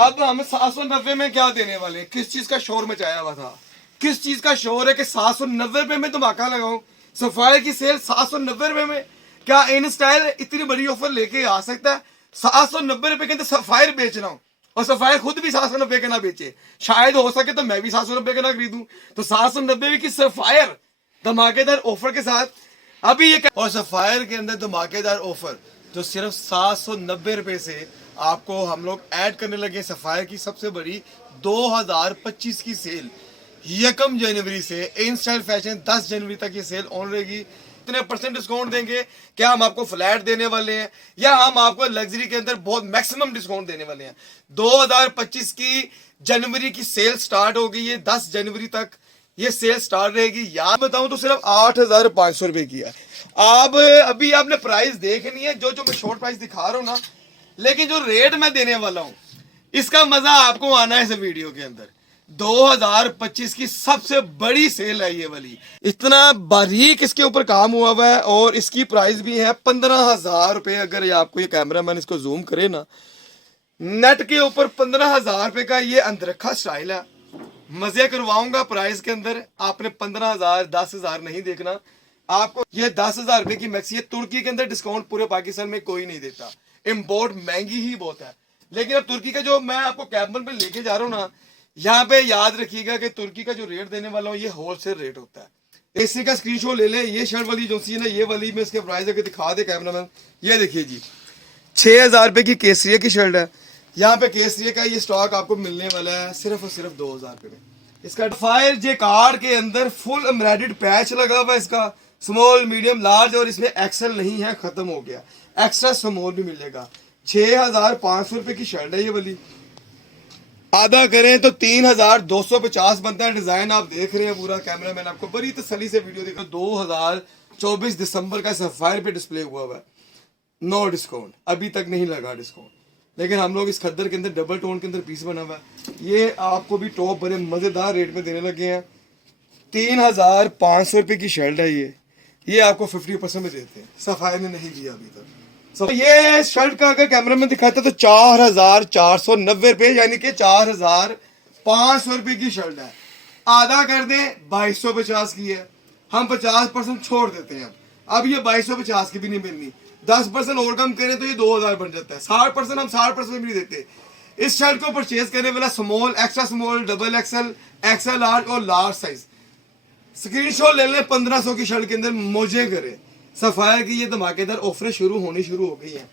अब हम 790 में क्या देने वाले हैं? किस चीज का शोर मचाया हुआ था, किस चीज का शोर है कि 790 रुपए में धमाका लगाऊं? सफायर की सेल 790 रुपए में? क्या इन स्टाइल इतनी बड़ी ऑफर लेके आ सकता है? 790 रुपए के अंदर सफायर बेच रहा हूँ और सफायर खुद भी 790 का ना बेचे। शायद हो सके तो मैं भी 790 का ना खरीदूं। तो 790 की सफायर धमाकेदार ऑफर के साथ अभी ये, और सफायर के अंदर धमाकेदार ऑफर जो सिर्फ 790 रुपए से आपको हम लोग ऐड करने लगे। सफायर की सबसे बड़ी 2025 की सेल 1 जनवरी से इन स्टाइल फैशन 10 जनवरी तक ये सेल ऑन रहेगी। इतने परसेंट डिस्काउंट देंगे, क्या हम आपको फ्लैट देने वाले हैं या हम आपको लग्जरी के अंदर बहुत मैक्सिमम डिस्काउंट देने वाले हैं? 2025 की जनवरी की सेल स्टार्ट हो गई है, 10 जनवरी तक ये सेल स्टार्ट रहेगी। याद बताऊं तो सिर्फ 8,500 रुपए की है। आप अभी आपने प्राइस देखनी है, जो मैं शॉर्ट प्राइस दिखा रहा हूं ना, लेकिन जो रेट मैं देने वाला हूं इसका मजा आपको आना है इस वीडियो के अंदर। 2025 की सबसे बड़ी सेल है ये वाली, इतना बारीक इसके ऊपर काम हुआ हुआ है और इसकी प्राइस भी है 15,000 रुपए। अगर ये आपको ये कैमरामैन इसको जूम करे ना, नेट के ऊपर 15,000 रुपए का ये अंदरखा स्टाइल है। मजे करवाऊंगा प्राइस के अंदर, आपने 15,000 10,000 नहीं देखना, आपको ये 10,000 रुपए की मैक्सी है। तुर्की के अंदर डिस्काउंट पूरे पाकिस्तान में कोई नहीं देता, इम्पोर्ट महंगी ही बहुत है। लेकिन अब तुर्की का जो मैं आपको कैमरन पे लेके जा रहा हूँ ना, यहाँ पे याद रखिएगा कि तुर्की का जो रेट देने वाला हूँ ये होलसेल रेट होता है। इसी का स्क्रीनशॉट ले ले। ये शर्ट वाली जो सी है ना, ये वाली में इसके प्राइस अगर दिखा दे कैमरामैन, ये देखिए जी 6,000 रुपए की केसरिया की शर्ट है। यहाँ पे केसरिया का ये स्टॉक आपको मिलने वाला है सिर्फ और सिर्फ 2,000 रुपए में। इसका फायर जे कार्ड के अंदर फुल एम्ब्रॉयडर्ड पैच लगा हुआ है, इसका स्मॉल मीडियम लार्ज, और इसमें एक्सेल नहीं है, खत्म हो गया, एक्स्ट्रा स्मॉल भी मिलेगा। 6,500 रुपए की शर्ट है ये वाली। आधा करें तो 3,250 बनता है। डिजाइन आप देख रहे हैं पूरा, कैमरामैन आपको बड़ी तसल्ली से वीडियो देखो। 2024 दिसंबर का सफायर पे डिस्प्ले हुआ हुआ है, नो डिस्काउंट, अभी तक नहीं लगा डिस्काउंट। लेकिन हम लोग इस खद्दर के अंदर डबल टोन के अंदर पीस बना हुआ है, ये आपको भी टॉप बड़े मजेदार रेट में देने लगे हैं। 3,500 रुपए की शर्ट है ये आपको 50% में देते हैं, सफायर ने नहीं दिया अभी तक। ये शर्ट का अगर कैमरामैन दिखाता तो 4,490 रुपए, यानी कि 4,500 रुपए की शर्ट है। आधा कर दें 2,250 की है, हम 50% छोड़ देते हैं। अब ये 2,250 की भी नहीं मिलनी, 10% और कम करें तो ये 2,000 बन जाता है। 60% हम 60% भी नहीं देते। इस शर्ट को परचेज करने वाला small, extra small, double XL, XL large और लार्ज साइज स्क्रीनशॉट ले लें। 1,500 की शर्ट के अंदर मौजे करें। सफायर की ये धमाकेदार ऑफरें शुरू हो गई हैं।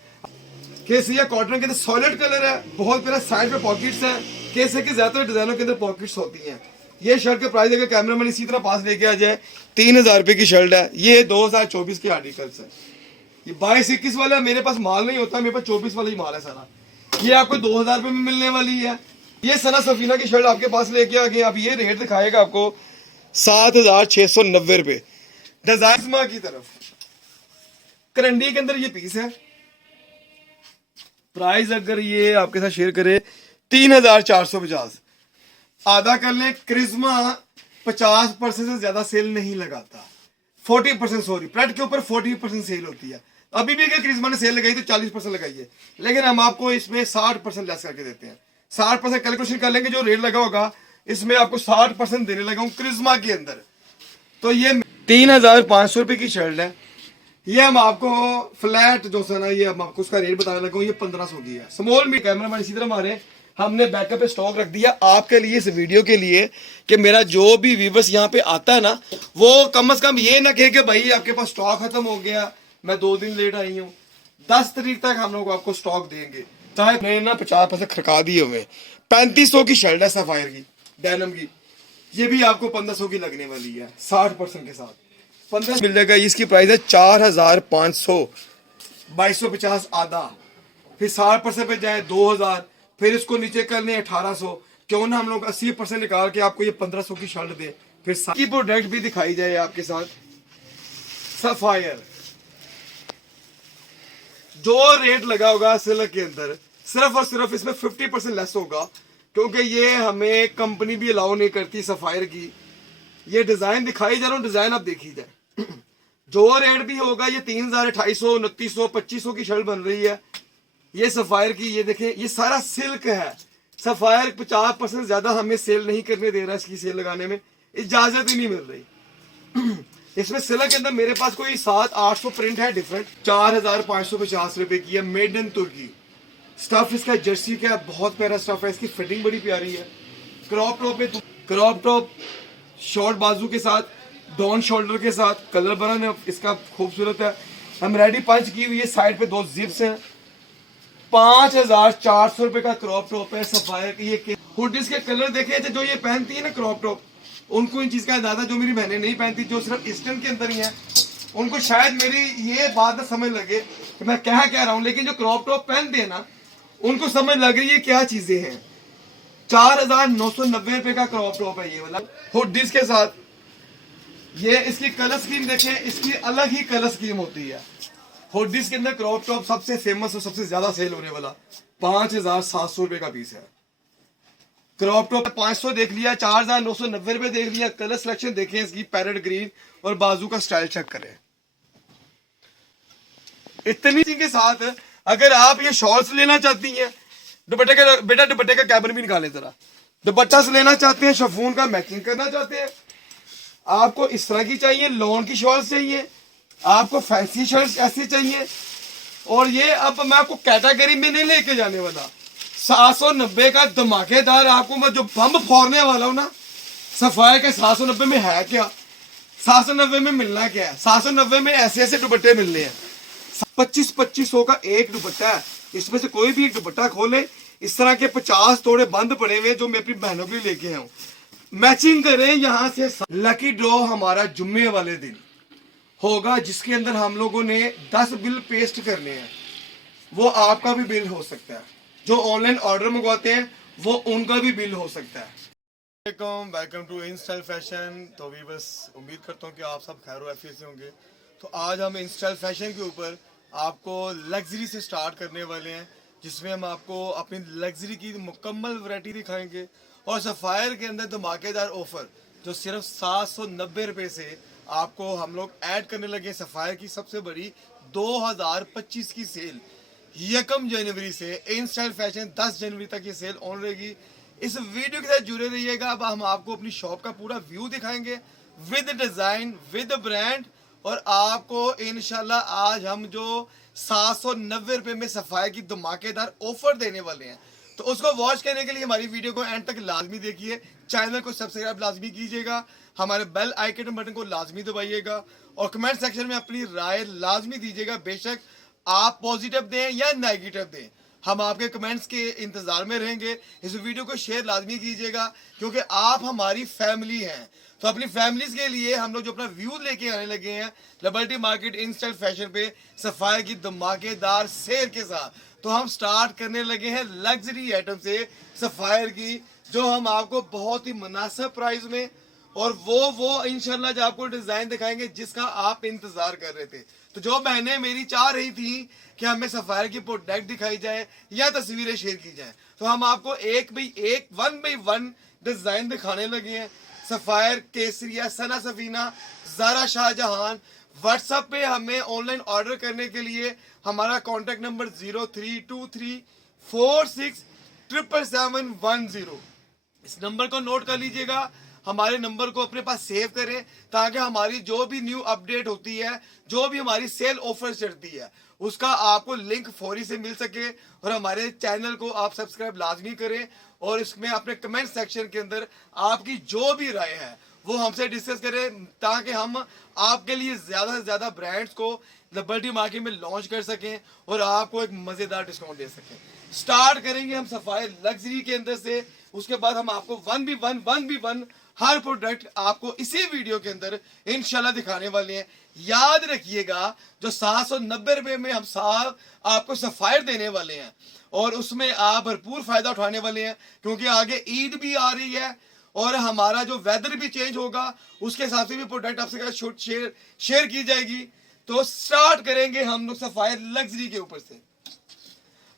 केसरिया कॉटन के अंदर सॉलिड कलर है, बहुत प्यारा, साइड पे पॉकेट्स हैं। केसरिया के ज्यादातर डिजाइनों के अंदर पॉकेट्स होती हैं। ये शर्ट के प्राइस अगर कैमरामैन इसी तरह पास लेके आ जाए, 3,000 रुपए की शर्ट है। ये 2024 के आर्टिकल्स है। ये 22-21 वाला मेरे पास माल नहीं होता, मेरे पास 24 वाला ही माल है सारा। ये आपको 2,000 रुपए में मिलने वाली है। ये सना सफीना की शर्ट आपके पास लेके आ गए। अब ये रेट दिखाएगा आपको 7,690 रुपए। डिजाइन की तरफ करंडी के अंदर ये पीस है। प्राइस अगर ये आपके साथ शेयर करे 3,450, आधा कर ले। क्रिस्मा 50% से ज्यादा सेल नहीं लगाता, 40% सॉरी, प्लेट के ऊपर 40% सेल होती है। अभी भी अगर क्रिस्मा ने सेल लगाई तो 40% लगाई है, लेकिन हम आपको इसमें 60% लेस करके देते हैं। 60% कैलकुलेशन कर लेंगे, जो रेट लगा होगा इसमें आपको 60% देने लगा हूं क्रिस्मा के अंदर। तो ये 3,500 रुपए की शर्ट है। ये हम आपको फ्लैट जो है ना, ये हम आपको उसका रेट बताने लगा हूं, ये 1,500 की है। स्मॉल में कैमरामैन इसी तरह हमारे हमने बैकअप पे स्टॉक रख दिया आपके लिए, इस वीडियो के लिए, कि मेरा जो भी व्यूवर्स यहाँ पे आता है ना, वो कम से कम ये ना कहे कि भाई आपके पास स्टॉक खत्म हो गया, मैं 2 दिन लेट आई हूँ। 10 तारीख तक हम लोग आपको स्टॉक देंगे, चाहे नहीं ना 50% खड़का दिए हुए। 3,500 की शर्ट है सफायर की, डेनिम की, ये भी आपको 1,500 की लगने वाली है 60% के साथ। 15 मिल जाएगा। इसकी प्राइस है 4,500, 2,250 आधा, फिर 60% पे जाए 2,000, फिर इसको नीचे कर लें 1,800। क्यों ना हम लोग 80% निकाल के आपको ये 1,500 की शर्ट दे। फिर की प्रोडक्ट भी दिखाई जाए आपके साथ। सफायर जो रेट लगा होगा सिल्क के अंदर, सिर्फ और सिर्फ इसमें 50% लेस होगा, क्योंकि ये हमें कंपनी भी अलाउ नहीं करती सफायर की। ये डिजाइन दिखाई जा रहा हूँ, डिजाइन आप देखी जाए। जो रेट भी होगा ये 3,000, 2,800, 2,900, 2,500 की शर्ट बन रही है। ये सफायर की, ये देखें, ये सारा सिल्क है, सफायर 50% ज्यादा हमें सेल नहीं करने दे रहा, इसकी सेल लगाने में इजाजत ही नहीं मिल रही। इसमें सिल्क के अंदर मेरे पास कोई 700-800 प्रिंट है डिफरेंट। 4550 रुपए की है, मेड इन तुर्की। स्टफ इसका जर्सी का बहुत प्यारा स्टफ है, इसकी फिटिंग बड़ी प्यारी है। क्रॉप टॉप में क्रॉप टॉप शॉर्ट बाजू के साथ, डॉन शोल्डर के साथ, कलर बना इसका खूबसूरत है। एम्ब्रॉयडरी पंच की हुई है, साइड पे 2 जिप्स हैं। 5400 रुपए का क्रॉप टॉप है सफायर की। ये हुडीज के कलर देखे थे, जो ये पहनती है ना क्रॉप टॉप, उनको इन चीज का अंदाजा, जो मेरी बहनें नहीं पहनती, जो सिर्फ ईस्टर्न के अंदर ही है, उनको शायद मेरी ये बात ना समझ लगे कि मैं क्या रहा हूँ, लेकिन जो क्रॉप टॉप पहनते हैं ना, उनको समझ लग रही है क्या चीजें हैं। 4990 रुपए का क्रॉप टॉप है ये वाला, हुडीज के साथ। ये इसकी कलर स्कीम देखें, इसकी अलग ही कलर स्कीम होती है। हुडीज के अंदर क्रॉप टॉप सबसे फेमस और सबसे ज्यादा सेल होने वाला 5700 रुपए का पीस है। क्रॉप टॉप 500 देख लिया, 4990 रुपए देख लिया। कलर सिलेक्शन देखें इसकी, पैरेट ग्रीन और बाजू का स्टाइल चेक करें। इतनी चीज के साथ अगर आप ये शॉर्ट्स लेना चाहती हैं, दुपट्टे का बेटा दुपट्टे का कैबिन भी निकालें जरा। दुपट्टा से लेना चाहते हैं, शफून का मैचिंग करना चाहते हैं, आपको इस तरह की चाहिए, लॉन की शॉर्ट्स चाहिए, आपको फैंसी शर्ट्स ऐसी चाहिए। और ये अब मैं आपको कैटेगरी में नहीं लेके जाने वाला। 790 का धमाकेदार आपको मैं जो बम फोड़ने वाला हूं ना, सफाई के 790 में है क्या, 790 में मिलना क्या है। 790 में ऐसे ऐसे दुपट्टे मिलने हैं। 2500 का एक दुपट्टा है, इसमें से कोई भी एक दुपट्टा खोले, इस तरह के 50 तोड़े बंद पड़े हुए जो मैं अपनी बहनों के लिए लेके आऊं। मैचिंग करें यहां से। लकी ड्रॉ हमारा जुम्मे वाले दिन होगा, जिसके अंदर हम लोगों ने 10 बिल पेस्ट करने हैं। वो आपका भी बिल हो सकता है, जो ऑनलाइन ऑर्डर मंगवाते हैं वो उनका भी बिल हो सकता है। Welcome to in style fashion. तो भी बस उम्मीद करता हूँ कि आप सब खैर आफियत से होंगे। तो आज हम इन स्टाइल फैशन के ऊपर आपको लग्जरी से स्टार्ट करने वाले हैं, जिसमें हम आपको अपनी लग्जरी की मुकम्मल वैरायटी दिखाएंगे। और सफायर के अंदर धमाकेदार ऑफर जो सिर्फ 790 रुपये से आपको हम लोग ऐड करने लगे। सफायर की सबसे बड़ी 2025 की सेल 1 जनवरी से इन स्टाइल फैशन 10 जनवरी तक ये सेल ऑन रहेगी। इस वीडियो के साथ जुड़े रहिएगा। अब हम आपको अपनी शॉप का पूरा व्यू दिखाएंगे विद डिजाइन, विद ब्रांड। और आपको इंशाल्लाह आज हम जो 790 रुपये में सफायर की धमाकेदार ऑफर देने वाले हैं, तो उसको वॉच करने के लिए हमारी वीडियो को एंड तक लाजमी देखिए। चैनल को सब्सक्राइब लाजमी कीजिएगा, हमारे बेल आइकन बटन को लाजमी दबाइएगा और कमेंट सेक्शन में अपनी राय लाजमी दीजिएगा। बेशक आप पॉजिटिव दें या नेगेटिव दें, हम आपके कमेंट्स के इंतजार में रहेंगे। इस वीडियो को शेयर लाजमी कीजिएगा, क्योंकि आप हमारी फैमिली हैं। तो अपनी फैमिलीज के लिए हम लोग जो अपना व्यू लेके आने लगे हैं liberty market in style fashion पे सफाई की धमाकेदार सेल के साथ। तो हम स्टार्ट करने लगे हैं लग्जरी आइटम से सफायर की, जो हम आपको बहुत ही मुनासिब प्राइस में और वो इंशाल्लाह जो आपको डिजाइन दिखाएंगे जिसका आप इंतजार कर रहे थे। तो जो बहनें मेरी चाह रही थी कि हमें सफायर की प्रोडक्ट दिखाई जाए या तस्वीरें शेयर की जाए, तो हम आपको एक बाई वन डिजाइन दिखाने लगे हैं। सफायर, केसरिया, सना सफीना, ज़ारा शाहजहान। व्हाट्सएप पे हमें ऑनलाइन ऑर्डर करने के लिए हमारा कॉन्टेक्ट नंबर 0323467710। इस नंबर को नोट कर लीजिएगा, हमारे नंबर को अपने पास सेव करें, ताकि हमारी जो भी न्यू अपडेट होती है, जो भी हमारी सेल ऑफर चलती है, उसका आपको लिंक फौरी से मिल सके। और हमारे चैनल को आप सब्सक्राइब लाजमी करें और इसमें अपने कमेंट सेक्शन के अंदर आपकी जो भी राय है वो हमसे डिस्कस करें, ताकि हम आपके लिए ज्यादा से ज्यादा ब्रांड्स को लिबर्टी मार्केट में लॉन्च कर सकें और आपको एक मजेदार डिस्काउंट दे सकें। स्टार्ट करेंगे हम सफाई लग्जरी के अंदर से, उसके बाद हम आपको वन बी वन हर प्रोडक्ट आपको इसी वीडियो के अंदर इंशाल्लाह दिखाने वाले हैं। याद रखिएगा, जो 790 रुपये में हम साहब आपको सफायर देने वाले हैं और उसमें आप भरपूर फायदा उठाने वाले हैं, क्योंकि आगे ईद भी आ रही है और हमारा जो वेदर भी चेंज होगा उसके हिसाब से भी प्रोडक्ट आपसे शेयर की जाएगी। तो स्टार्ट करेंगे हम लोग सफायर लग्जरी के ऊपर से।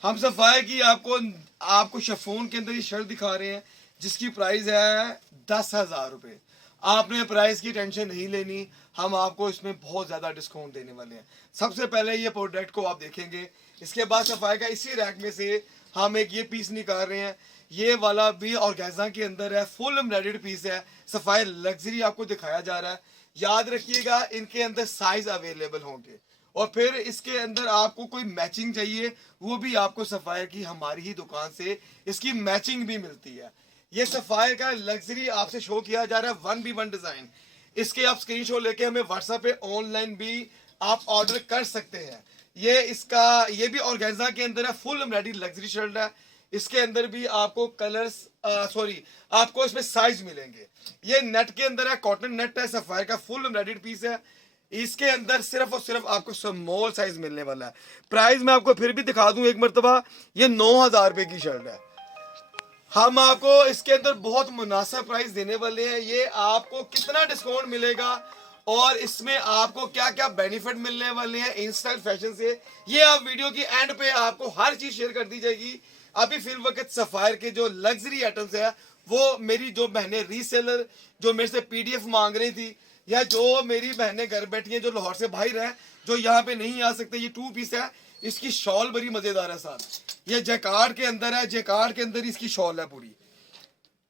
हम सफायर की आपको शिफॉन के अंदर ये शर्ट दिखा रहे हैं, जिसकी प्राइस है 10,000 रुपये। आपने प्राइस की टेंशन नहीं लेनी, हम आपको इसमें बहुत ज्यादा डिस्काउंट देने वाले हैं। सबसे पहले ये प्रोडक्ट को आप देखेंगे, इसके बाद सफाई का इसी रैक में से हम एक ये पीस निकाल रहे हैं, ये वाला भी ऑर्गेन्जा के अंदर है, फुल एम्ब्रॉयडर्ड पीस है, सफायर लग्जरी आपको दिखाया जा रहा है। याद रखिएगा इनके अंदर साइज अवेलेबल होंगे, और फिर इसके अंदर आपको कोई मैचिंग चाहिए वो भी आपको सफायर की हमारी ही दुकान से इसकी मैचिंग भी मिलती है। ये सफायर का लग्जरी आपसे शो किया जा रहा है 1v1 डिजाइन। इसके आप स्क्रीनशॉट लेके हमें व्हाट्सएप पे ऑनलाइन भी आप ऑर्डर कर सकते हैं। ये भी ऑर्गेन्जा के अंदर है, फुल एम्ब्रॉयडरी लग्जरी शर्ट है। इसके अंदर भी आपको कलर्स आपको इसमें साइज मिलेंगे। ये नेट के अंदर है, कॉटन नेट है, सफायर का फुल एम्ब्रॉयडर्ड पीस है। इसके अंदर सिर्फ और सिर्फ आपको स्मॉल साइज मिलने वाला है। प्राइस मैं आपको फिर भी दिखा दूं एक मरतबा, ये 9,000 रुपए की शर्ट है। हम आपको इसके अंदर बहुत मुनासिब प्राइस देने वाले हैं। ये आपको कितना डिस्काउंट मिलेगा और इसमें आपको क्या क्या बेनिफिट मिलने वाले हैं इन स्टाइल फैशन से, ये आप वीडियो की एंड पे आपको हर चीज शेयर कर दी जाएगी। अभी फिल वक्त सफायर के जो लग्जरी आइटम्स है वो मेरी जो बहनें रीसेलर जो मेरे से पीडीएफ मांग रही थी, या जो मेरी बहनें घर बैठी हैं जो लाहौर से बाहर हैं जो यहाँ पे नहीं आ सकते, ये 2 पीस है। इसकी शॉल बड़ी मजेदार है साथ, ये जैकार्ड के अंदर है, जैकार्ड के अंदर इसकी शॉल है पूरी।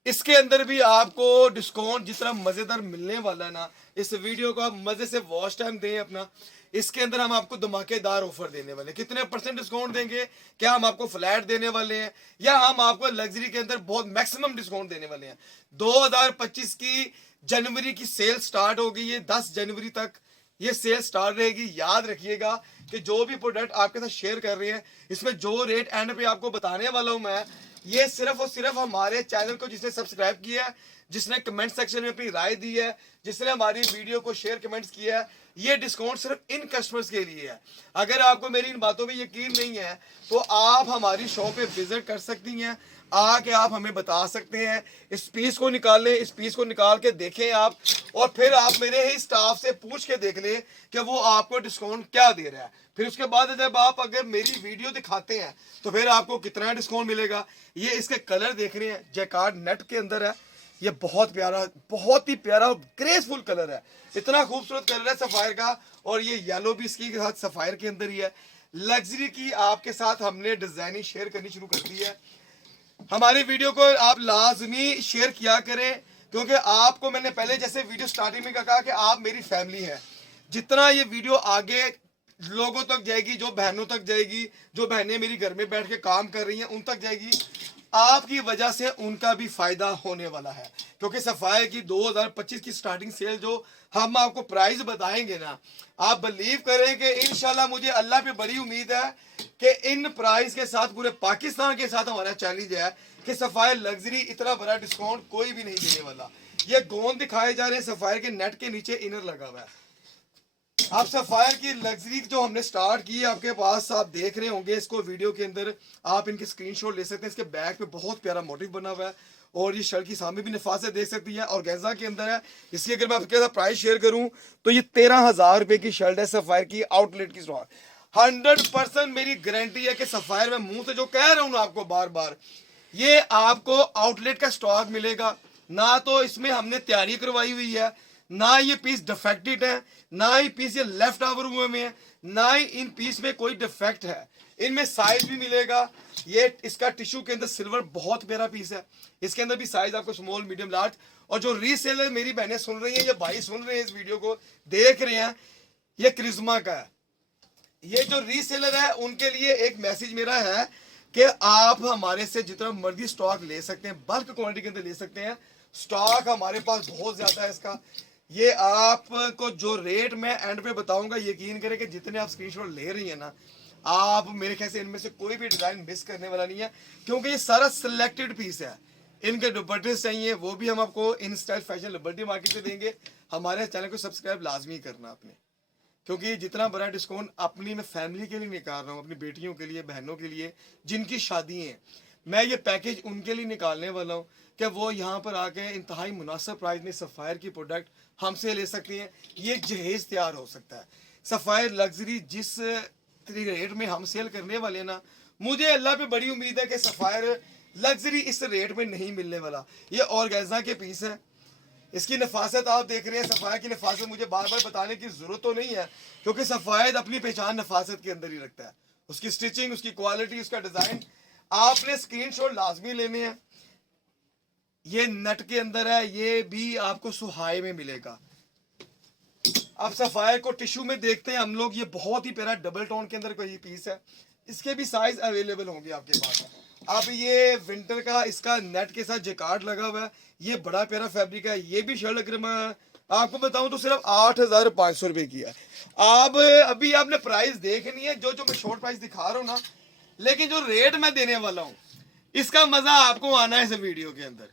इसके अंदर भी आपको डिस्काउंट जितना मजेदार मिलने वाला है ना, इस वीडियो को आप मजे से वॉच टाइम दें अपना। इसके अंदर हम आपको धमाकेदार ऑफर देने वाले, कितने % डिस्काउंट देंगे, क्या हम आपको फ्लैट देने वाले हैं या हम आपको लग्जरी के अंदर बहुत मैक्सिमम डिस्काउंट देने वाले हैं। 2025 की जनवरी की सेल स्टार्ट हो गई है, 10 जनवरी तक ये सेल स्टार्ट रहेगी। याद रखिएगा कि जो भी प्रोडक्ट आपके साथ शेयर कर रहे हैं इसमें जो रेट एंड पे आपको बताने वाला हूं मैं, ये सिर्फ और सिर्फ हमारे चैनल को जिसने सब्सक्राइब किया है, जिसने कमेंट सेक्शन में अपनी राय दी है, जिसने हमारी वीडियो को शेयर कमेंट्स किया है, ये डिस्काउंट सिर्फ इन कस्टमर्स के लिए है। अगर आपको मेरी इन बातों पे यकीन नहीं है तो आप हमारी शॉप पे विजिट कर सकती हैं, आके आप हमें बता सकते हैं। इस पीस को निकाल लें, इस पीस को निकाल के देखें आप, और फिर आप मेरे ही स्टाफ से पूछ के देख लें कि वो आपको डिस्काउंट क्या दे रहा है। फिर उसके बाद जब आप अगर मेरी वीडियो दिखाते हैं तो फिर आपको कितना डिस्काउंट मिलेगा। ये इसके कलर देख रहे हैं, जैकार्ड नेट के अंदर है, ये बहुत प्यारा, बहुत ही प्यारा और ग्रेसफुल कलर है, इतना खूबसूरत कलर है सफायर का। और ये येलो भी इसके साथ सफायर के अंदर ही है। लग्जरी की आपके साथ हमने डिजाइनिंग शेयर करनी शुरू कर दी है। हमारी वीडियो को आप लाजमी शेयर किया करें, क्योंकि आपको मैंने पहले जैसे वीडियो स्टार्टिंग में कहा कि आप मेरी फैमिली हैं। जितना ये वीडियो आगे लोगों तक जाएगी, जो बहनों तक जाएगी, जो बहनें मेरी घर में बैठ के काम कर रही हैं उन तक जाएगी, आपकी वजह से उनका भी फायदा होने वाला है। क्योंकि सफायर की 2025 की स्टार्टिंग सेल जो हम आपको प्राइस बताएंगे ना, आप बिलीव करें कि इंशाल्लाह मुझे अल्लाह पे बड़ी उम्मीद है कि इन प्राइस के साथ पूरे पाकिस्तान के साथ हमारा चैलेंज है कि सफायर लग्जरी इतना बड़ा डिस्काउंट कोई भी नहीं देने वाला। ये गोंद दिखाए जा रहे हैं, सफायर के नेट के नीचे इनर लगा हुआ है। आप सफायर की लग्जरी जो हमने स्टार्ट की है आपके पास, आप देख रहे होंगे इसको वीडियो के अंदर, आप इनके स्क्रीनशॉट ले सकते हैं। इसके बैक पे बहुत प्यारा मोटिव बना हुआ है, और ये शर्ट की सामने भी नफासत देख सकती है, ऑर्गेन्जा के अंदर है। इसकी अगर मैं आपके साथ प्राइस शेयर करूं तो ये 13,000 रुपए की शर्ट है सफायर की आउटलेट की स्टॉक। 100% मेरी गारंटी है कि सफायर में मुंह से जो कह रहा हूं ना आपको बार बार, ये आपको आउटलेट का स्टॉक मिलेगा। ना तो इसमें हमने तैयारी करवाई हुई है, ना ये पीस डिफेक्टेड है, ना ही पीस ये लेफ्ट ओवर हुए में है, ना ही इन पीस में कोई डिफेक्ट है। इनमें साइज भी मिलेगा। ये इसका टिश्यू के अंदर सिल्वर बहुत प्यारा पीस है, इसके अंदर भी साइज आपको स्मॉल मीडियम लार्ज। और जो रीसेलर मेरी बहनें सुन रही हैं या भाई सुन रहे हैं इस वीडियो को देख रहे हैं, ये क्रिज्मा का है। ये जो रीसेलर है उनके लिए एक मैसेज मेरा है कि आप हमारे से जितना मर्जी स्टॉक ले सकते हैं, बल्क क्वांटिटी के अंदर ले सकते हैं। स्टॉक हमारे पास बहुत ज्यादा है इसका। ये आपको जो रेट मैं एंड पे बताऊंगा, यकीन करें कि जितने आप स्क्रीनशॉट ले रही हैं ना, आप मेरे ख्याल से इनमें से कोई भी डिजाइन मिस करने वाला नहीं है, क्योंकि ये सारा सिलेक्टेड पीस है। इनके दुपट्टे चाहिए वो भी हम आपको इन स्टाइल फैशन लिबर्टी मार्केट से देंगे। हमारे चैनल को सब्सक्राइब लाजमी करना आपने, क्योंकि जितना बड़ा डिस्काउंट अपनी मैं फैमिली के लिए निकाल रहा हूँ, अपनी बेटियों के लिए, बहनों के लिए जिनकी शादी है, मैं ये पैकेज उनके लिए निकालने वाला हूँ कि वो यहाँ पर आके इंतहाई मुनासिब प्राइस में सफायर की प्रोडक्ट हमसे ले सकती हैं। ये जहेज तैयार हो सकता है। सफायर लग्जरी जिस रेट में हम सेल करने वाले ना, मुझे अल्लाह पे बड़ी उम्मीद है कि सफायर लग्जरी इस रेट में नहीं मिलने वाला। ये ऑर्गेन्जा के पीस है, इसकी नफासत आप देख रहे हैं। सफायर की नफासत मुझे बार बार बताने की जरूरत तो नहीं है, क्योंकि सफायर अपनी पहचान नफासत के अंदर ही रखता है। उसकी स्टिचिंग, उसकी क्वालिटी, उसका डिजाइन आपने स्क्रीनशॉट लाजमी लेने हैं। ये नेट के अंदर है, ये भी आपको सुहाई में मिलेगा। अब सफायर को टिश्यू में देखते हैं हम लोग, ये बहुत ही प्यारा डबल टोन के अंदर कोई पीस है। इसके भी साइज अवेलेबल होंगे आपके पास। अब ये विंटर का इसका नेट के साथ जेकार्ड लगा हुआ है, ये बड़ा प्यारा फैब्रिक है। ये भी शर्ट अगर मैं आपको बताऊं तो सिर्फ 8,500 रुपए की है। आप अभी आपने प्राइस देखनी है, जो मैं शॉर्ट प्राइस दिखा रहा हूँ ना, लेकिन जो रेट मैं देने वाला हूँ इसका मजा आपको आना है इस वीडियो के अंदर।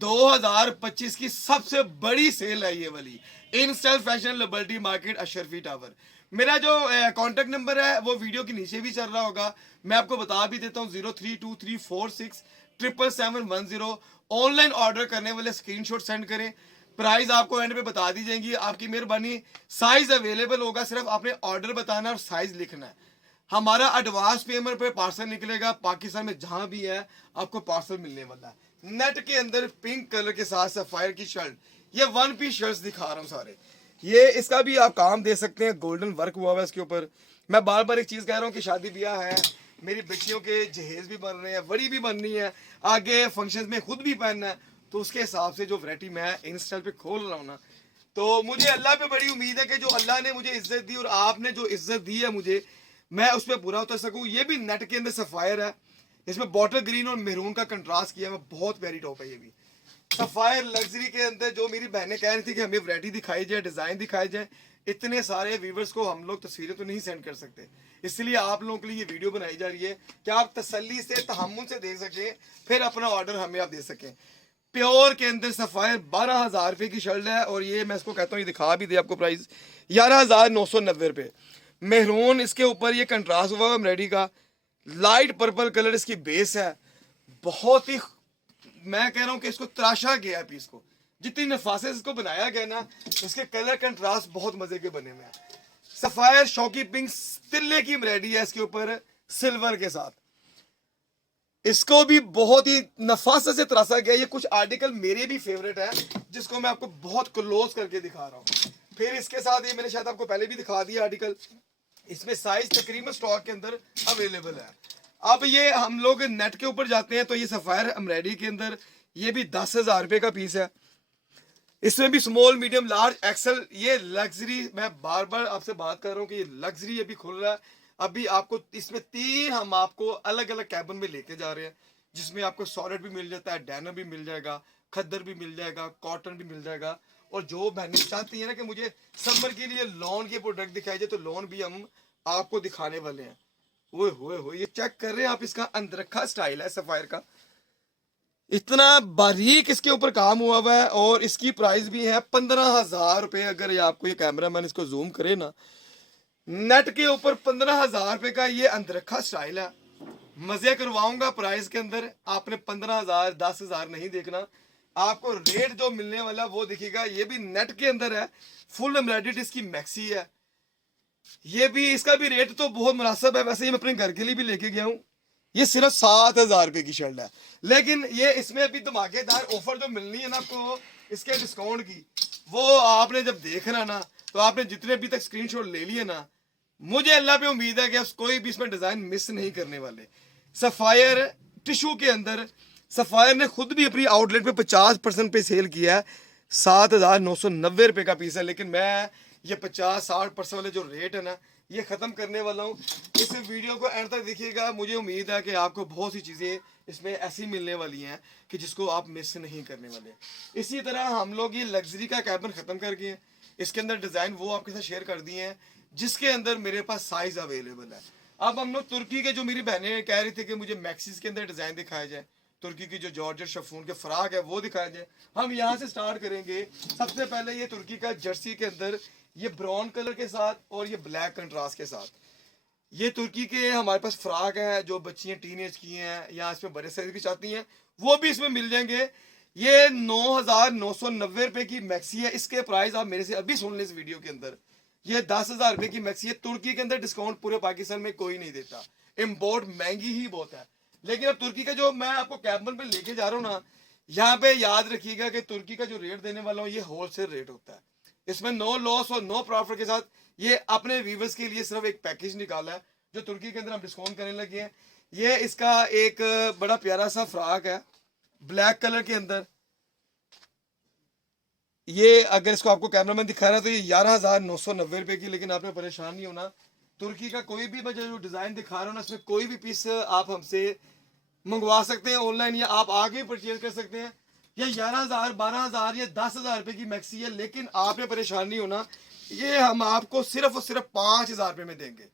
2025 की सबसे बड़ी सेल है ये वाली, इन style fashion liberty market Ashrafi tower. मेरा जो कांटेक्ट नंबर है वो वीडियो के नीचे भी चल रहा होगा, मैं आपको बता भी देता हूँ, 0323467710। ऑनलाइन ऑर्डर करने वाले स्क्रीनशॉट सेंड करें, प्राइस आपको एंड पे बता दी जाएंगी, आपकी मेहरबानी। साइज अवेलेबल होगा, सिर्फ आपने ऑर्डर बताना और साइज लिखना है। हमारा एडवांस पेमेंट पे पार्सल निकलेगा, पाकिस्तान में जहां भी है आपको पार्सल मिलने वाला है। नेट के अंदर पिंक कलर के साथ सफायर की शर्ट, ये वन पीस शर्ट्स दिखा रहा हूँ सारे। ये इसका भी आप काम दे सकते हैं, गोल्डन वर्क हुआ हुआ है इसके ऊपर। मैं बार बार एक चीज कह रहा हूँ कि शादी ब्याह है, मेरी बच्चियों के जहेज भी बन रहे हैं, वड़ी भी बननी है, आगे फंक्शन में खुद भी पहनना है, तो उसके हिसाब से जो वैरायटी मैं इंस्टा पे खोल रहा हूँ ना, तो मुझे अल्लाह पे बड़ी उम्मीद है कि जो अल्लाह ने मुझे इज्जत दी और आपने जो इज्जत दी है मुझे, मैं उस पर पूरा उतर सकूँ। ये भी नेट के अंदर सफायर है, इसमें बॉटल ग्रीन और मेरून का कंट्रास्ट किया है, बहुत प्यारी टॉप है ये भी। सफायर लग्जरी के अंदर जो मेरी बहनें कह रही थी कि हमें वैरायटी दिखाई जाए, डिजाइन दिखाए जाए, इतने सारे व्यूवर्स को हम लोग तस्वीरें तो नहीं सेंड कर सकते, इसलिए आप लोगों के लिए ये वीडियो बनाई जा रही है कि आप तसल्ली से तहम्मुल से देख सकें, फिर अपना ऑर्डर हमें आप दे सकें। प्योर के अंदर सफायर 12,000 रुपए की शर्ट है, और ये मैं इसको कहता हूँ, ये दिखा भी दे आपको प्राइस 11,990 रुपए। मेहरून इसके ऊपर ये कंट्रास्ट हुआ एम्ब्रॉयडरी का, लाइट पर्पल कलर इसकी बेस है। बहुत ही मैं कह रहा हूं कि इसको तराशा गया है पीस को, जितनी नफासत इसको बनाया गया ना, इसके कलर कंट्रास्ट बहुत मजे के बने हुए हैं। सफायर शौकी पिंक तिल्ले की एम्ब्रॉयडरी है इसके ऊपर सिल्वर के साथ, इसको भी बहुत ही नफासत से तराशा गया। ये कुछ आर्टिकल मेरे भी फेवरेट है, जिसको मैं आपको बहुत क्लोज करके दिखा रहा हूँ। फिर इसके साथ ये मैंने शायद आपको पहले भी दिखा दिया आर्टिकल, इसमें साइज तकरीबन स्टॉक के अंदर अवेलेबल है। अब ये हम लोग नेट के ऊपर जाते हैं तो ये सफायर एम्ब्रॉयडरी के अंदर ये भी 10,000 रुपए का पीस है। इसमें भी स्मॉल मीडियम लार्ज एक्सेल, ये लग्जरी, मैं बार बार आपसे बात कर रहा हूँ कि ये लग्जरी अभी खुल रहा है। अभी आपको इसमें 3 हम आपको अलग अलग कैबिन में लेके जा रहे हैं, जिसमें आपको सॉलिड भी मिल जाता है, डैनर भी मिल जाएगा, खद्दर भी मिल जाएगा, कॉटन भी मिल जाएगा। और जो बहनें चाहती है ना कि मुझे समर के लिए लॉन के प्रोडक्ट दिखाई जाए, तो लॉन भी हम आपको दिखाने वाले हैं। ओए होए होए, ये चेक कर रहे हैं आप, इसका अंदरखा स्टाइल है सफायर का, इतना बारीक इसके ऊपर काम हुआ हुआ है। और इसकी प्राइस भी है 15,000 रुपए। अगर ये आपको ये कैमरा मैन इसको जूम करे ना, नेट के ऊपर 15,000 रुपए का ये अंदरखा स्टाइल है। मजे करवाऊंगा प्राइस के अंदर, आपने 15,000 10,000 नहीं देखना, आपको रेट जो मिलने वाला वो दिखेगा। ये भी नेट के अंदर है, फुल एम्ब्रॉयडरी इसकी मैक्सी है। ये भी इसका भी रेट तो बहुत मुनासिब है, वैसे ये मैं अपने घर के लिए भी लेके गया हूँ। ये सिर्फ 7,000 रुपए की शर्ट है, लेकिन ये इसमें अभी धमाकेदार ऑफर जो मिलनी है ना आपको इसके डिस्काउंट की, वो आपने जब देखना ना, तो आपने जितने अभी तक स्क्रीनशॉट ले लिए ना, मुझे अल्लाह पे उम्मीद है कि आप कोई भी इसमें डिजाइन मिस नहीं करने वाले। सफायर टिश्यू के अंदर सफायर ने खुद भी अपनी आउटलेट पे 50% पे सेल किया है, 7,990 रुपए का पीस है। लेकिन मैं ये 50-60% वाले जो रेट है ना, ये खत्म करने वाला हूँ। इस वीडियो को एंड तक देखिएगा, मुझे उम्मीद है कि आपको बहुत सी चीजें इसमें ऐसी मिलने वाली हैं कि जिसको आप मिस नहीं करने वाले। इसी तरह हम लोग ये लग्जरी का कैबिन खत्म कर गए हैं, इसके अंदर डिजाइन वो आपके साथ शेयर कर दिए हैं जिसके अंदर मेरे पास साइज अवेलेबल है। अब हम लोग तुर्की के, जो मेरी बहनें कह रही थी कि मुझे मैक्सिस के अंदर डिजाइन दिखाया जाए, तुर्की की जो जॉर्जेट शफून के फ्राक है वो दिखाया जाए, हम यहाँ से स्टार्ट करेंगे। सबसे पहले ये तुर्की का जर्सी के अंदर ये ब्राउन कलर के साथ और ये ब्लैक कंट्रास्ट के साथ, ये तुर्की के हमारे पास फ्राक है, जो बच्चियां टीनेज की हैं या इसमें बड़े साइज भी चाहती हैं वो भी इसमें मिल जाएंगे। ये 9,990 रुपए की मैक्सी है, इसके प्राइस आप मेरे से अभी सुन लें इस वीडियो के अंदर। ये 10,000 रुपए की मैक्सी है, तुर्की के अंदर डिस्काउंट पूरे पाकिस्तान में कोई नहीं देता, इम्पोर्ट महंगी ही बहुत है। लेकिन अब तुर्की का जो मैं आपको कैबिन पे लेके जा रहा हूँ ना, यहाँ पे याद रखिएगा कि तुर्की का जो रेट देने वाला हूँ ये होलसेल रेट होता है, इसमें नो लॉस और नो प्रॉफिट के साथ ये अपने व्यूवर्स के लिए सिर्फ एक पैकेज निकाला है जो तुर्की के अंदर हम डिस्काउंट करने लगे हैं। ये इसका एक बड़ा प्यारा सा फ्रॉक है ब्लैक कलर के अंदर। ये अगर इसको आपको कैमरामैन दिखा रहा है तो ये 11,990 रुपए की, लेकिन आपने परेशान नहीं होना। तुर्की का कोई भी मैं जो डिजाइन दिखा रहा हूँ ना, इसमें कोई भी पीस आप हमसे मंगवा सकते हैं ऑनलाइन, या आप आगे परचेज कर सकते हैं। या 11,000 12,000 या 10,000 रुपए की मैक्सी है, लेकिन आपने परेशान नहीं होना। ये हम आपको सिर्फ और सिर्फ 5,000 रुपए में देंगे।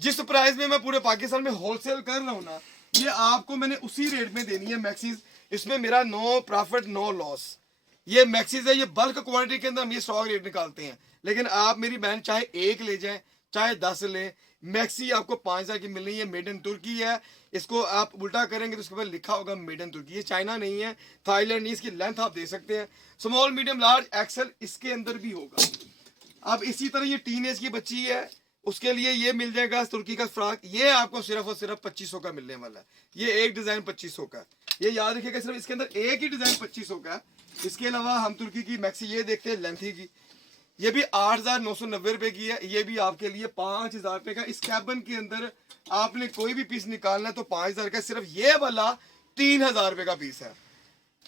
जिस प्राइस में मैं पूरे पाकिस्तान में होलसेल कर रहा हूँ ना, ये आपको मैंने उसी रेट में देनी है मैक्सीज। इसमें मेरा नो प्रॉफिट नो लॉस। ये मैक्सीज है, ये बल्क क्वांटिटी के अंदर हम ये स्टॉक रेट निकालते हैं। लेकिन आप मेरी बहन चाहे एक ले जाएं चाहे 10 ले, मैक्सी आपको 5,000 की मिलनी है। मेड इन तुर्की है। इसको आप उल्टा करेंगे तो उसके ऊपर लिखा होगा मेड इन तुर्की। ये चाइना नहीं है, थाईलैंड नहीं। इसकी लेंथ आप दे सकते हैं, स्मॉल मीडियम लार्ज एक्सेल इसके अंदर भी होगा। अब इसी तरह ये टीन एज की बच्ची है, उसके लिए ये मिल जाएगा तुर्की का फ्रॉक। ये आपको सिर्फ और सिर्फ 2500 का मिलने वाला है। ये एक डिजाइन 2500 का। ये याद रखिएगा, सिर्फ इसके अंदर एक ही डिजाइन 2500 का है। इसके अलावा हम तुर्की की मैक्सी ये देखते हैं लेंथी की, ये भी 8,990 रुपए की है। ये भी आपके लिए 5,000 रुपए का। इस कैबन के अंदर आपने कोई भी पीस निकालना है तो 5,000 का। सिर्फ ये वाला 3,000 रुपए का पीस है।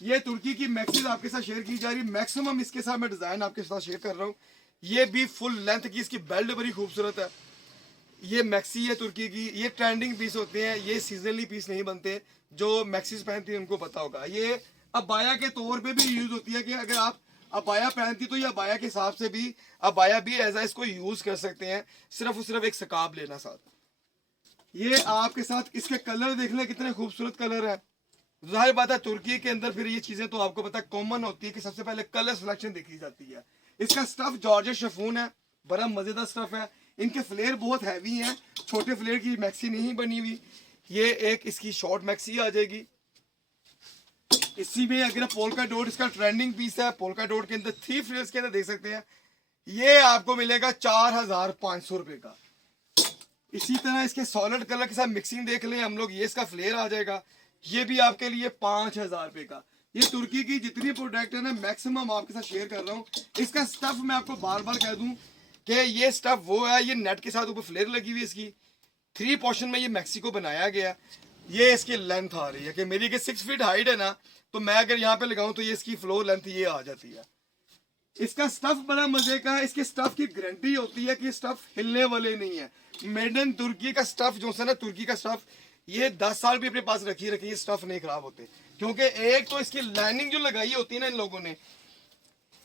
ये तुर्की की मैक्सीज आपके साथ शेयर की जा रही। मैक्सिमम इसके साथ मैं डिजाइन आपके साथ शेयर कर रहा हूँ। ये भी फुल लेंथ की, इसकी बेल्ट बड़ी खूबसूरत है। ये मैक्सी है तुर्की की। ये ट्रेंडिंग पीस होते हैं, ये सीजनली पीस नहीं बनते। जो मैक्सीज पहनती है उनको पता होगा। ये अबाया के तौर पे भी यूज होती है कि अगर आप अबाया पहनती तो ये अबाया के हिसाब से भी अबाया भी ऐसा इसको यूज कर सकते हैं। सिर्फ एक सकाब लेना साथ। ये आपके साथ इसके कलर देख लें कितने खूबसूरत कलर है। जाहिर बात है तुर्की के अंदर फिर ये चीजें तो आपको पता है कॉमन होती है कि सबसे पहले कलर सिलेक्शन देखी जाती है। इसका स्टफ जॉर्जेट शिफॉन है, बड़ा मजेदार स्टफ है। इनके फ्लेयर बहुत हैवी हैं, छोटे फ्लेयर की मैक्सी नहीं बनी हुई। ये एक इसकी शॉर्ट मैक्सी आ जाएगी। इसी में अगर पोल्का डॉट इसका ट्रेंडिंग पीस है। पोल्का डॉट के अंदर 3 फ्लेयर्स के अंदर देख सकते हैं। ये आपको मिलेगा 4,500 रुपए का। इसी तरह इसके सॉलिड कलर के साथ मिक्सिंग देख लें हम लोग, ये इसका फ्लेयर आ जाएगा। ये भी आपके लिए 5,000 रुपए का। ये तुर्की की जितनी प्रोडक्ट है ना मैक्सिमम आपके साथ शेयर कर रहा हूँ। इसका स्टफ मैं आपको बार बार कह दूं कि ये स्टफ वो है, ये नेट के साथ ऊपर फ्लेयर लगी हुई है। इसकी 3 पोर्शन में ये मैक्सी को बनाया गया। ये इसकी लेंथ आ रही है कि मेरी के 6 फीट हाइट है ना, तो मैं अगर यहाँ पे लगाऊं तो ये इसकी फ्लोर लेंथ ये आ जाती है। इसका स्टफ बड़ा मजे का है। इसके स्टफ की गारंटी होती है कि स्टफ हिलने वाले नहीं है। मेड इन तुर्की का स्टफ जो है ना, तुर्की का स्टफ ये 10 साल भी अपने पास रखी ये स्टफ नहीं खराब होते। क्योंकि एक तो इसकी लाइनिंग जो लगाई होती है ना इन लोगों ने,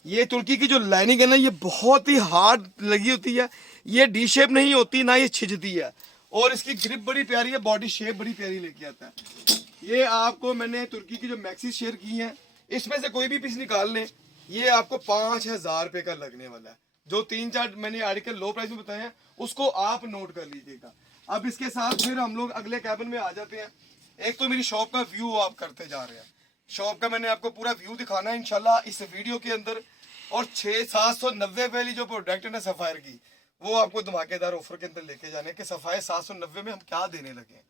ये तुर्की की जो लाइनिंग है ना ये बहुत ही हार्ड लगी होती है। ये डी शेप नहीं होती ना, ये छिजती है। और इसकी ग्रिप बड़ी प्यारी है, बॉडी शेप बड़ी प्यारी लेके आता है। ये आपको मैंने तुर्की की जो मैक्सी शेयर की है, इसमें से कोई भी पीस निकाल लें, ये आपको 5,000 रुपए का लगने वाला है। जो 3-4 मैंने आर्टिकल लो प्राइस में बताए हैं उसको आप नोट कर लीजिएगा। अब इसके साथ फिर हम लोग अगले कैबिन में आ जाते हैं। एक तो मेरी शॉप का व्यू आप करते जा रहे हैं। शॉप का मैंने आपको पूरा व्यू दिखाना है इंशाल्लाह इस वीडियो के अंदर। और 6,790 वाली जो प्रोडक्ट है ना सफायर की, वो आपको धमाकेदार ऑफर के अंदर लेके जाने के। सफायर 790 में हम क्या देने लगे हैं,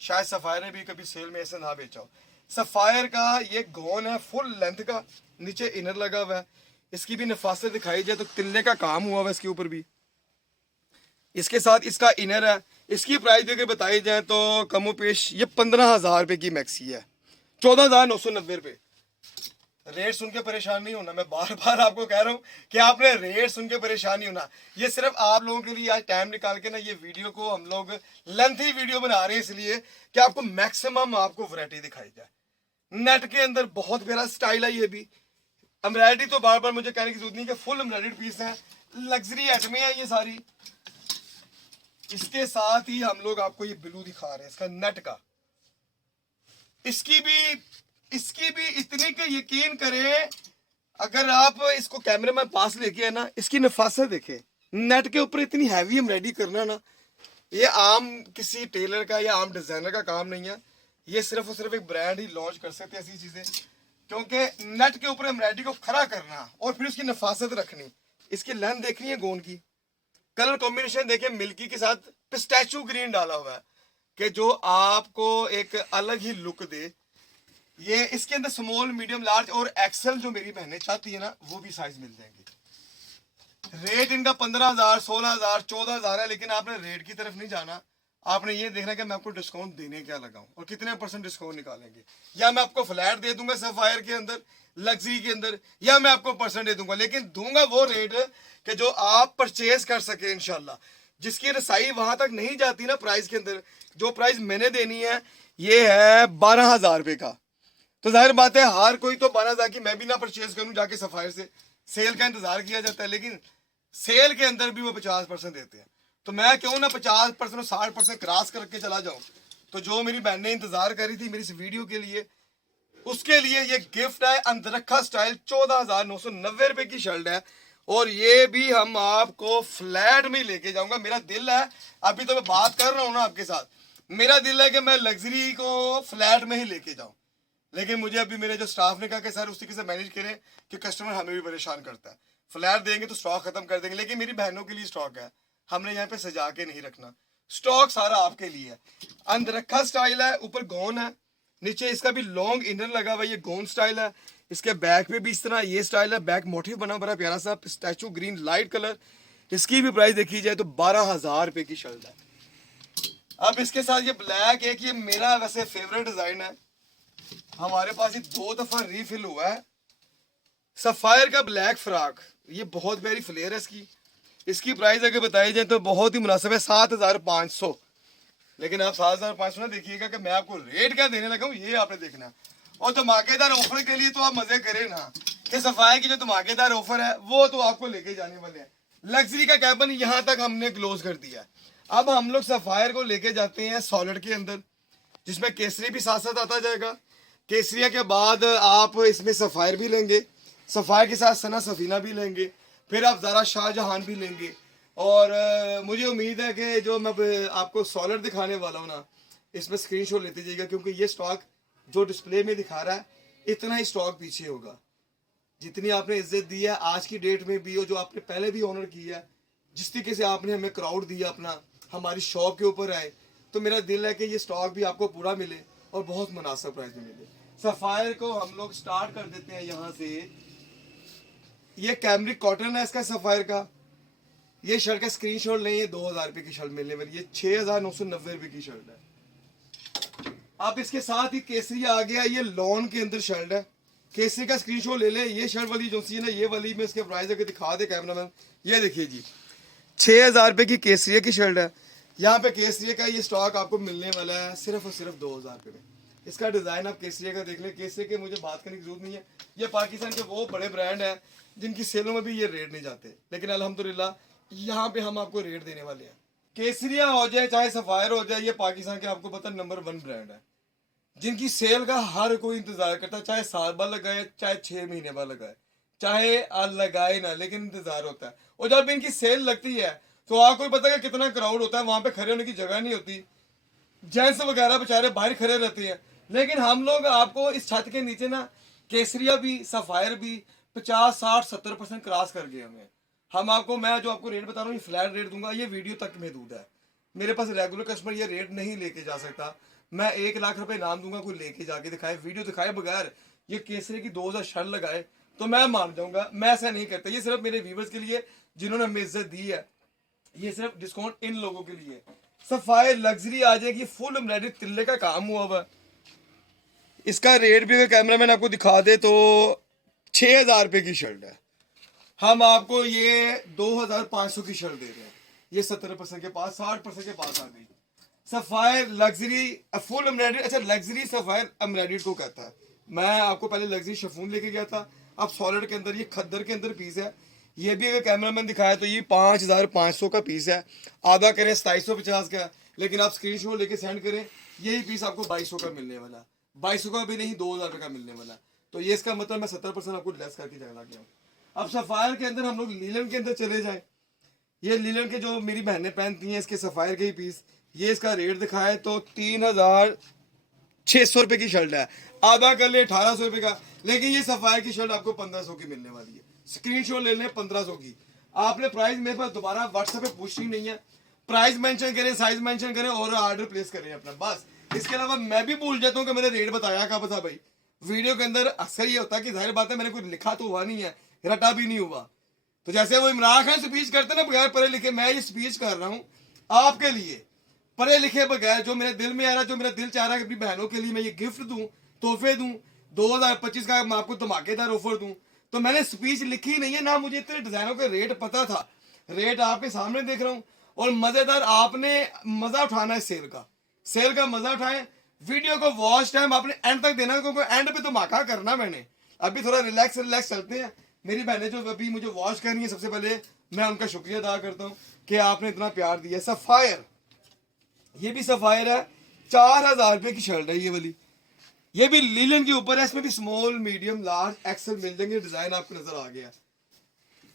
शायद सफायर ने भी कभी सेल में ऐसे ना बेचा हो। सफायर का ये गोन है फुल लेंथ का, नीचे इनर लगा हुआ है। इसकी भी नफासत दिखाई जाए तो तिल्ले का काम हुआ हुआ है इसके ऊपर भी। इसके साथ इसका इनर है। इसकी प्राइस भी अगर बताई जाए तो कमो पेश ये 15,000 रुपए की मैक्सी है। 14,990 रुपए। रेट सुन के परेशान नहीं होना, मैं बार बार आपको कह रहा हूँ कि आपने रेट सुन के परेशान नहीं होना। ये सिर्फ आप लोगों के लिए आज टाइम निकाल के ना ये वीडियो को हम लोग लेंथी वीडियो बना रहे हैं, इसलिए कि आपको मैक्सिमम आपको वैरायटी दिखाई जाए। नेट के अंदर बहुत प्यारा स्टाइल है। ये भी एम्ब्रॉयडरी तो बार बार मुझे कहने की जरूरत नहीं कि फुल एम्ब्रॉयडर्ड पीस है, लग्जरी आइटमें हैं ये सारी। इसके साथ ही हम लोग आपको ये ब्लू दिखा रहे हैं इसका नेट का। इसकी भी इतनी के यकीन करें, अगर आप इसको कैमरे में पास लेके है ना, इसकी नफासत देखें। नेट के ऊपर इतनी हैवी एम्ब्रॉयडरी करना ना, ये आम किसी टेलर का या आम डिजाइनर का काम नहीं है। ये सिर्फ और सिर्फ एक ब्रांड ही लॉन्च कर सकते हैं ऐसी चीजें। क्योंकि नेट के ऊपर एम्ब्रॉयडरी को खड़ा करना और फिर उसकी नफासत रखनी। इसकी लेंथ देखनी है गोन की, कलर कॉम्बिनेशन देखें, मिल्की के साथ पिस्ताचियो ग्रीन डाला हुआ है कि जो आपको एक अलग ही लुक दे। ये इसके अंदर स्मॉल मीडियम लार्ज और एक्सेल जो मेरी बहनें चाहती है ना वो भी साइज मिल जाएंगे। रेट इनका 15,000 16,000 14,000 है, लेकिन आपने रेट की तरफ नहीं जाना, आपने ये देखना कि मैं आपको डिस्काउंट देने क्या लगाऊं और कितने % डिस्काउंट निकालेंगे, या मैं आपको फ्लैट दे दूंगा सफायर के अंदर, लग्जरी के अंदर, या मैं आपको % दे दूंगा, लेकिन दूंगा वो रेट कि जो आप परचेज कर सके इंशाल्लाह, जिसकी रसाई वहां तक नहीं जाती ना प्राइस के अंदर। जो प्राइस मैंने देनी है ये है 12,000 रुपये का। तो जाहिर बात है हर कोई तो 12,000 की मैं भी ना परचेज करूं जाके सफायर से, सेल का इंतजार किया जाता है, लेकिन सेल के अंदर भी वो 50% देते हैं। तो मैं क्यों ना 50% और 60% क्रॉस करके चला जाऊं। तो जो मेरी बहन ने इंतजार करी थी मेरी इस वीडियो के लिए, उसके लिए ये गिफ्ट है अंदरखा स्टाइल 14,990 रुपए की शर्ट है, और ये भी हम आपको फ्लैट में लेके जाऊंगा। मेरा दिल है, अभी तो मैं बात कर रहा हूं ना आपके साथ, मेरा दिल है कि मैं लग्जरी को फ्लैट में ही लेके जाऊं, लेकिन मुझे अभी मेरे जो स्टाफ ने कहा कि सर उस तरीके से मैनेज करें कि कस्टमर हमें भी परेशान करता है, फ्लैट देंगे तो स्टॉक खत्म कर देंगे, लेकिन मेरी बहनों के लिए स्टॉक है, हमने यहाँ पे सजा के नहीं रखना, स्टॉक सारा आपके लिए है। अंदरखा स्टाइल है, ऊपर गोन है, नीचे इसका भी लॉन्ग इनर लगा हुआ, ये गोन स्टाइल है। इसके बैक पे भी इस तरह ये स्टाइल है, बैक मोटिव बना बड़ा प्यारा सा स्टैचू ग्रीन लाइट कलर। इसकी भी प्राइस देखी जाए तो 12,000 रुपए की शर्ट है। अब इसके साथ ये ब्लैक एक, ये मेरा वैसे फेवरेट डिजाइन है, हमारे पास ये 2 दफा रीफिल हुआ है, सफायर का ब्लैक फ्रॉक, ये बहुत प्यारी फ्लेयर है इसकी। इसकी प्राइस अगर बताई जाए तो बहुत ही मुनासिब है 7,500, लेकिन आप 7,500 ना देखिएगा कि मैं आपको रेट क्या देने लगा हूँ, ये आपने देखना है। और धमाकेदार ऑफर के लिए तो आप मजे करें ना, कि सफाई की जो धमाकेदार ऑफर है वो तो आपको लेके जाने वाले हैं। लग्जरी का कैबिन यहाँ तक हमने क्लोज कर दिया। अब हम लोग सफायर को लेके जाते हैं सॉलिड के अंदर, जिसमें केसरी भी साथ साथ आता जाएगा। केसरिया के बाद आप इसमें सफायर भी लेंगे, सफायर के साथ सना सफीना भी लेंगे, फिर आप ज़रा शाहजहान भी लेंगे। और मुझे उम्मीद है कि जो मैं आपको सॉलिड दिखाने वाला हूँ ना, इसमें स्क्रीनशॉट लेते जाइएगा, क्योंकि ये स्टॉक जो डिस्प्ले में दिखा रहा है इतना ही स्टॉक पीछे होगा। जितनी आपने इज्जत दी है आज की डेट में भी, और जो आपने पहले भी ऑनर किया है, जिस तरीके से आपने हमें क्राउड दिया अपना, हमारी शॉप के ऊपर आए, तो मेरा दिल है कि ये स्टॉक भी आपको पूरा मिले और बहुत मुनासिब प्राइस में मिले। सफायर को हम लोग स्टार्ट कर देते हैं यहाँ से। ये कैमरिक कॉटन है इसका सफायर का, ये शर्ट का स्क्रीनशॉट लें, ये 2,000 रुपये की शर्ट मिलने वाली, ये 6,990 रुपये की शर्ट है। अब इसके साथ ही केसरी आ गया, ये लॉन के अंदर शर्ट है, केसरी का स्क्रीनशॉट ले ले। ये शर्ट वाली जो सी है ना, ये वाली में इसके प्राइस अगर दिखा दे कैमरामैन, ये देखिए जी 6,000 रुपये की केसरिया की शर्ट है। यहाँ पे केसरिया का ये स्टॉक आपको मिलने वाला है सिर्फ और सिर्फ 2,000 रुपये में। इसका डिज़ाइन आप केसरिया का देख लें, केसरिया के मुझे बात करने की जरूरत नहीं है, ये पाकिस्तान के वो बड़े ब्रांड हैं जिनकी सेलों में भी ये रेट नहीं जाते, लेकिन अल्हम्दुलिल्लाह यहाँ पे हम आपको रेट देने वाले हैं। केसरिया हो जाए चाहे सफायर हो जाए, ये पाकिस्तान के आपको पता नंबर 1 ब्रांड है, जिनकी सेल का हर कोई इंतजार करता है, चाहे साल बाद लगाए चाहे 6 महीने बाद लगाए, चाहे लगाए ना, लेकिन इंतजार होता है। और जब इनकी सेल लगती है तो आपको पता है कितना क्राउड होता है, वहां पे खड़े होने की जगह नहीं होती, जेंट्स वगैरह बेचारे बाहर खड़े रहते हैं, लेकिन हम लोग आपको इस छत के नीचे ना केसरिया भी सफायर भी 50, 60, 70% क्रॉस कर गए हमें। हम आपको, मैं जो आपको रेट बता रहा हूँ ये फ्लैट रेट दूंगा, ये वीडियो तक महदूद है, मेरे पास रेगुलर कस्टमर ये रेट नहीं लेके जा सकता। मैं 1 लाख रुपए नाम दूंगा, कोई लेके जाके दिखाए, वीडियो दिखाए बगैर ये केसरी की 2,000 शर्ट लगाए तो मैं मान जाऊंगा। मैं ऐसा नहीं करता, ये सिर्फ मेरे व्यूवर्स के लिए जिन्होंने हमें इज्जत दी है, ये सिर्फ डिस्काउंट इन लोगों के लिए। सफायर लग्जरी आ जाएगी, फुल एम्ब्रॉयडरी तिल्ले का काम हुआ हुआ। इसका रेट भी अगर कैमरामैन आपको दिखा दे तो 6,000 रुपये की शर्ट है, हम आपको ये 2,500 की शर्ट दे रहे हैं। ये 70% के पास 60% के पास आ गई। सफायर लग्जरी फुल एम्ब्रॉयडरी, अच्छा लग्जरी सफायर एम्ब्रॉयडरी को कहता है। मैं आपको पहले लग्जरी शिफॉन लेके गया था, अब सॉलिड के अंदर ये खद्दर के अंदर पीस है। ये भी अगर कैमरामैन दिखाया तो ये 5,500 का पीस है, आधा करें 2750 का, लेकिन आप स्क्रीनशॉट लेके सेंड करें, यही पीस आपको 2,200 का मिलने वाला, 2,200 का भी नहीं 2,000 रुपये का मिलने वाला। तो ये इसका मतलब मैं 70% आपको लेस करके चला गया हूँ। अब सफायर के अंदर हम लोग लीलन के अंदर चले जाए, ये लीलन के जो मेरी बहनें पहनती हैं इसके सफायर के ही पीस, ये इसका रेट दिखाए तो 3,600 रुपये की शर्ट है, आधा कर ले 1,800 रुपये का, लेकिन ये सफायर की शर्ट आपको 1,500 की मिलने वाली है। स्क्रीनशॉट ले लें 1,500 की। आपने प्राइस मेरे पास दोबारा व्हाट्सएप पे पूछनी नहीं है, प्राइस मेंशन करें, साइज मेंशन करें और ऑर्डर प्लेस करें अपना, बस। इसके अलावा मैं भी भूल जाता हूँ कि मैंने रेट बताया कब था भाई। वीडियो के अंदर अक्सर ये होता है कि जाहिर बात है मैंने कुछ लिखा तो हुआ नहीं है, रटा भी नहीं हुआ। तो जैसे वो इमरान खान स्पीच करते ना बगैर पढ़े लिखे, मैं ये स्पीच कर रहा हूँ आपके लिए, पढ़े लिखे बगैर जो मेरे दिल में आ रहा, जो मेरा दिल चाह रहा है कि अपनी बहनों के लिए मैं ये गिफ्ट दूं, तोहफे दूं, 2025 का मैं आपको धमाकेदार ऑफर दूं, तो मैंने स्पीच लिखी नहीं है, ना मुझे इतने डिजाइनों के रेट पता था। रेट आपके सामने देख रहा हूं। और मजेदार, आपने मजा उठाना है सेल का, सेल का मजा उठाएं। वीडियो को वॉच टाइम आपने एंड तक देना, क्योंकि एंड पे धमाका करना मैंने। अभी थोड़ा रिलैक्स चलते हैं। मेरी बहनें जो अभी मुझे वॉच कर रही है, सबसे पहले मैं उनका शुक्रिया अदा करता हूँ कि आपने इतना प्यार दिया। सफायर, ये भी सफायर है, 4000 रुपये की शर्ट है ये वाली। ये भी लीलन के ऊपर है, इसमें भी स्मॉल मीडियम लार्ज एक्सेल मिल जाएंगे। डिजाइन आपको नजर आ गया।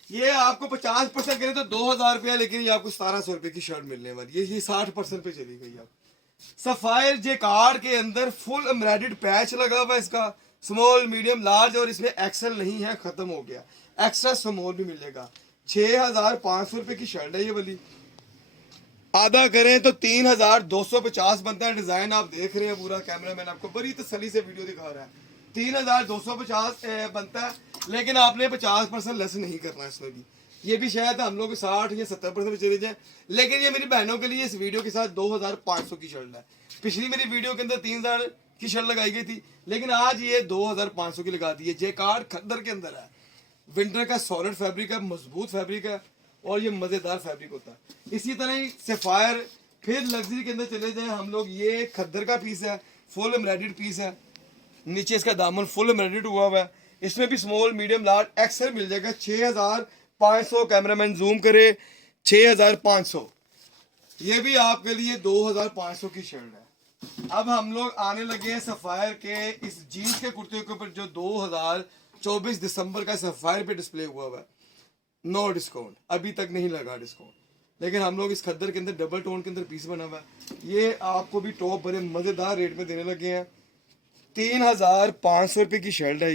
ये आपको 50% करें तो 2000 रुपया, लेकिन ये आपको 1700 रुपये की शर्ट मिलने वाली है। ये 60% पे चली गई। आप सफायर जे कार्ड के अंदर फुल एम्ब्रॉयडर्ड पैच लगा हुआ है इसका, स्मॉल मीडियम लार्ज, और इसमें एक्सेल नहीं है, खत्म हो गया। एक्स्ट्रा स्मॉल भी मिलेगा। 6500 रुपये की शर्ट है ये वाली। आधा करें तो 3250 बनता है। डिजाइन आप देख रहे हैं, पूरा कैमरामैन आपको बड़ी तसल्ली से वीडियो दिखा रहा है। 3250 बनता है, लेकिन आपने 50% लेस नहीं करना इसमें भी। ये भी शायद हम लोग 60 या 70% में चले जाएं, लेकिन ये मेरी बहनों के लिए इस वीडियो के साथ 2500 की शर्ट है। पिछली मेरी वीडियो के अंदर 3000 की शर्ट लगाई गई थी, लेकिन आज ये 2500 की लगा दी है। जे कार्ड खद्दर के अंदर है, विंटर का सॉलिड फैब्रिक है, मजबूत फैब्रिक है, और ये मजेदार फैब्रिक होता है। इसी तरह ही सफायर, फिर लग्जरी के अंदर चले जाए हम लोग। ये खद्दर का पीस है, फुल एम्ब्रॉयडर्ड पीस है, नीचे इसका दामन फुल एम्ब्रॉयडर्ड हुआ हुआ है। इसमें भी स्मॉल मीडियम लार्ज एक्सेल मिल जाएगा। 6500, कैमरामैन जूम करे, 6500। ये भी आपके लिए 2500 की शर्ट है। अब हम लोग आने लगे हैं सफायर के इस जीन्स के कुर्ते के ऊपर, जो 2024 दिसंबर का सफायर पे डिस्प्ले हुआ हुआ है। नो डिस्काउंट, अभी तक नहीं लगा डिस्काउंट, लेकिन हम लोग इस खद्दर के अंदर डबल टोन के अंदर पीस बना हुआ है। ये आपको भी टॉप बड़े मजेदार रेट में देने लगे हैं। 3500 रुपये की शर्ट है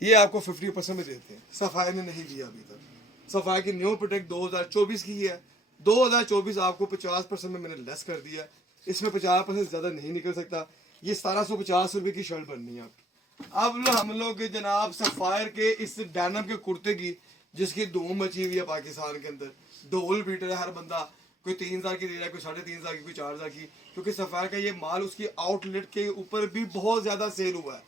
ये आपको 50% में देते हैं। सफायर ने नहीं दिया अभी तक। सफायर की न्यू प्रोडक्ट 2024 की है। 2024 आपको 50% में मैंने लेस कर दिया। इसमें 50% ज्यादा नहीं निकल सकता। ये 1750 रुपये की शर्ट बननी है आपकी। अब हम लोग जनाब सफायर के इस डैनम के कुर्ते की, जिसकी धूम मची हुई है पाकिस्तान के अंदर, ढोल पीट रहा है हर बंदा। कोई 3000 की दे रहा है, कोई 3500 की, कोई 4000 की, क्योंकि सफायर का ये माल उसकी आउटलेट के ऊपर भी बहुत ज्यादा सेल हुआ है।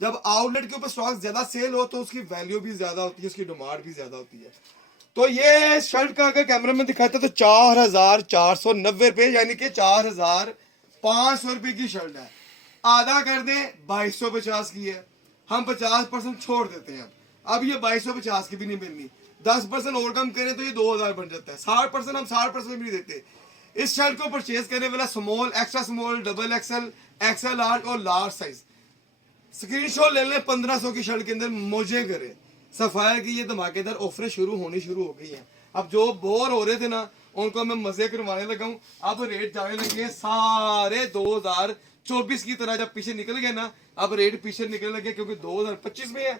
जब आउटलेट के ऊपर स्टॉक ज्यादा सेल हो तो उसकी वैल्यू भी ज्यादा होती है, उसकी डिमांड भी ज्यादा होती है। तो ये शर्ट का अगर कैमरा में दिखाता तो 4490 रुपये, यानी कि 4500 रुपये की शर्ट है। आधा कर दें 2250 की है, हम 50% छोड़ देते हैं। अब ये 2250 की भी नहीं मिलनी, 10% और कम करें तो ये 2000 बन जाता है। 60% हम 60% भी नहीं देते। इस शर्ट को परचेज करने वाला small, extra small, double XL, XL large और लार्ज साइज स्क्रीनशॉट ले लें। 1500 की शर्ट के अंदर मौजे करें। सफायर की ये धमाकेदार ऑफरें शुरू हो गई हैं। अब जो बोर हो रहे थे ना, उनको मैं मजे करवाने लगा हूँ। अब रेट जाने लगे हैं सारे 2024 की तरह। जब पीछे निकल गए ना, अब रेट पीछे निकलने लगे, क्योंकि 2025 में है।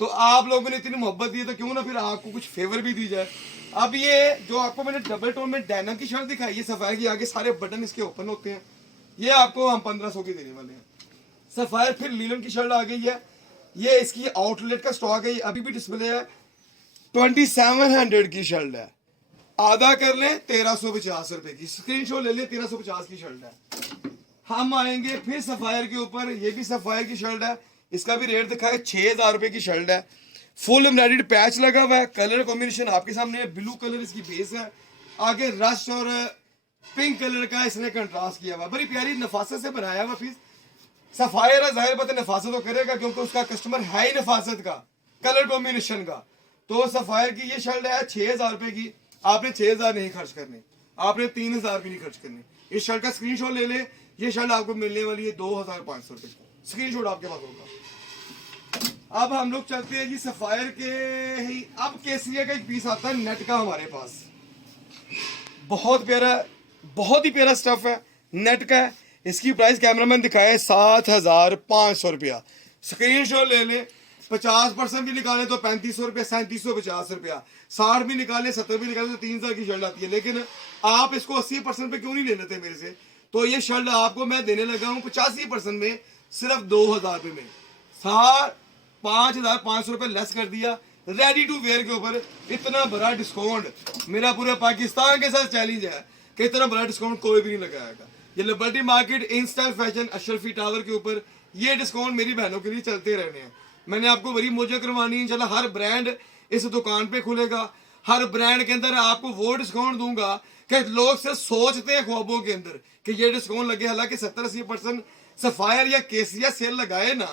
तो आप लोगों ने इतनी मोहब्बत दी है, तो क्यों ना फिर आपको कुछ फेवर भी दी जाए। अब ये जो आपको मैंने डबल टोन में डैनम की शर्ट दिखाई है, सफायर की, आगे सारे बटन इसके ओपन होते हैं। ये आपको हम 1500 की देने वाले हैं। सफायर फिर लीलन की शर्ट आ गई है। ये इसकी आउटलेट का स्टॉक है, अभी भी डिस्प्ले है। 2700 की शर्ट है। आधा कर लें 1350 रुपए की, स्क्रीनशॉट ले लें। 1350 की शर्ट है। हम आएंगे फिर सफायर के ऊपर। ये भी सफायर की शर्ट है, इसका भी रेट दिखा है। 6000 रुपए की शर्ट है। फुल एम्ब्रॉयडर्ड पैच लगा हुआ है। कलर कॉम्बिनेशन आपके सामने है। ब्लू कलर इसकी बेस है, आगे रश और पिंक कलर का इसने कंट्रास्ट किया हुआ। बड़ी प्यारी नफासत से बनाया हुआ पीस। सफायर है, जाहिर बात है नफासत तो करेगा, क्योंकि उसका कस्टमर है ही नफासत का, कलर कॉम्बिनेशन का। तो सफायर की ये शर्ट है 6000 रुपए की। आपने 6000 नहीं खर्च करने, आपने 3000 भी नहीं खर्च करने। इस शर्ट का स्क्रीनशॉट ले ले। ये शर्ट आपको मिलने वाली है 2500 रुपए की। स्क्रीनशॉट आपके पास होगा। अब हम लोग चलते हैं जी सफायर के ही। अब केसरिया का एक पीस आता है नेट का हमारे पास, बहुत प्यारा, बहुत ही प्यारा स्टफ है, नेट का है। इसकी प्राइस कैमरामैन दिखाए 7500 रुपया। स्क्रीनशॉट ले ले। 50% भी निकाले तो 3500 रुपया, 3750 रुपया, 60 भी निकाले, 70 भी निकाले तो 3000 की शर्ट आती है। लेकिन आप इसको 80% पे क्यों नहीं ले लेते मेरे से? तो ये शर्ट आपको मैं देने लगा हूँ 85% में, सिर्फ 2000 रुपये में। 5500 रुपये लेस कर दिया रेडी टू वेयर के ऊपर। इतना बड़ा डिस्काउंट मेरा पूरे पाकिस्तान के साथ चैलेंज है। कि इतना बड़ा डिस्काउंट कोई भी नहीं लगाएगा। ये liberty market in style fashion Ashrafi tower के ऊपर ये डिस्काउंट मेरी बहनों के लिए चलते रहने हैं। मैंने आपको बड़ी मौजें करवानी है इंशाल्लाह। हर ब्रांड इस दुकान पे खुलेगा, हर ब्रांड के अंदर आपको वो डिस्काउंट दूंगा कि लोग सिर्फ सोचते हैं ख्वाबों के अंदर कि ये डिस्काउंट लगे, हालांकि 70-80% सफायर या केसिया सेल लगाए ना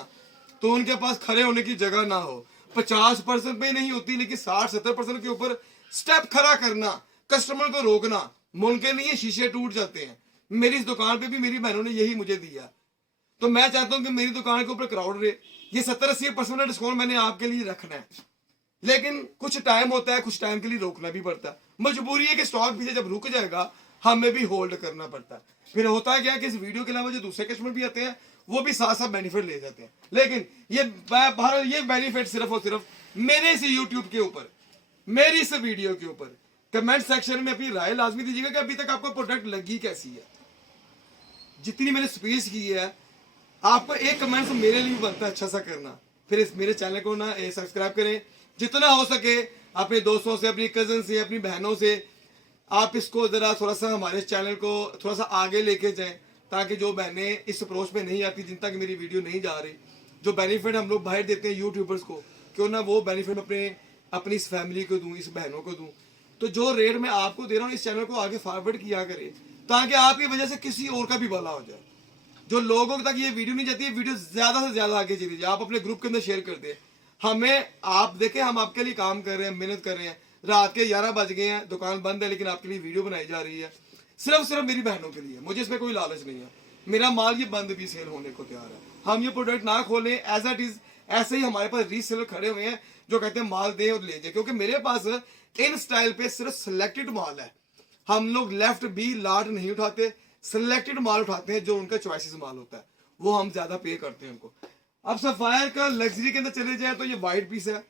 तो उनके पास खड़े होने की जगह ना हो। 50% पे नहीं होती, लेकिन 60-70% के ऊपर स्टेप खड़ा करना, कस्टमर को रोकना मुमकिन नहीं है, शीशे टूट जाते हैं। मेरी इस दुकान पे भी मेरी बहनों ने यही मुझे दिया, तो मैं चाहता हूं कि मेरी दुकान के ऊपर क्राउड रहे। ये 70-80% डिस्काउंट मैंने आपके लिए रखना है, लेकिन कुछ टाइम होता है, कुछ टाइम के लिए रोकना भी पड़ता है। मजबूरी है कि स्टॉक पीछे जब रुक जाएगा हमें भी होल्ड करना पड़ता है। फिर होता है क्या कि इस वीडियो के अलावा जो दूसरे कस्टमर भी आते हैं वो भी साथ साथ बेनिफिट ले जाते हैं, लेकिन ये बेनिफिट सिर्फ और सिर्फ मेरे इस यूट्यूब के ऊपर, मेरी इस वीडियो के ऊपर। कमेंट सेक्शन में अपनी राय लाजमी दीजिएगा कि अभी तक आपको प्रोडक्ट लगी कैसी है। जितनी मैंने स्पेस की है, आपको एक कमेंट मेरे लिए बनता है अच्छा सा करना। फिर इस मेरे चैनल को ना सब्सक्राइब करें, जितना हो सके अपने दोस्तों से, अपनी कजन से, अपनी बहनों से आप इसको जरा थोड़ा सा हमारे चैनल को थोड़ा सा आगे लेके जाएं, ताकि जो बहनें इस अप्रोच में नहीं आती, जिन तक मेरी वीडियो नहीं जा रही, जो बेनिफिट हम लोग बाहर देते हैं यूट्यूबर्स को, क्यों ना वो बेनिफिट अपनी इस फैमिली को दूं, इस बहनों को दूं। तो जो रेट मैं आपको दे रहा हूँ इस चैनल को आगे फॉरवर्ड किया करें, ताकि आपकी वजह से किसी और का भी भला हो जाए। जो लोगों तक ये वीडियो नहीं जाती है, वीडियो ज्यादा से ज्यादा आगे चली जाए, आप अपने ग्रुप के अंदर शेयर कर दें। हमें आप देखें, हम आपके लिए काम कर रहे हैं, मेहनत कर रहे हैं, रात के 11 बज गए हैं, दुकान बंद है, लेकिन आपके लिए वीडियो बनाई जा रही है, सिर्फ मेरी बहनों के लिए। मुझे इसमें कोई लालच नहीं है, मेरा माल ये बंद भी सेल होने को तैयार है। हम ये प्रोडक्ट ना खोलें एज इट इज, ऐसे ही हमारे पास रीसेलर खड़े हुए हैं जो कहते हैं माल दे और ले जाए, क्योंकि मेरे पास इन स्टाइल पे सिर्फ सिलेक्टेड माल है। हम लोग लेफ्ट बी लाट नहीं उठाते, सिलेक्टेड माल उठाते हैं, जो उनका चॉइसेस माल होता है वो हम ज्यादा पे करते हैं उनको। अब सफायर का लग्जरी के अंदर चले जाए तो ये वाइट पीस है,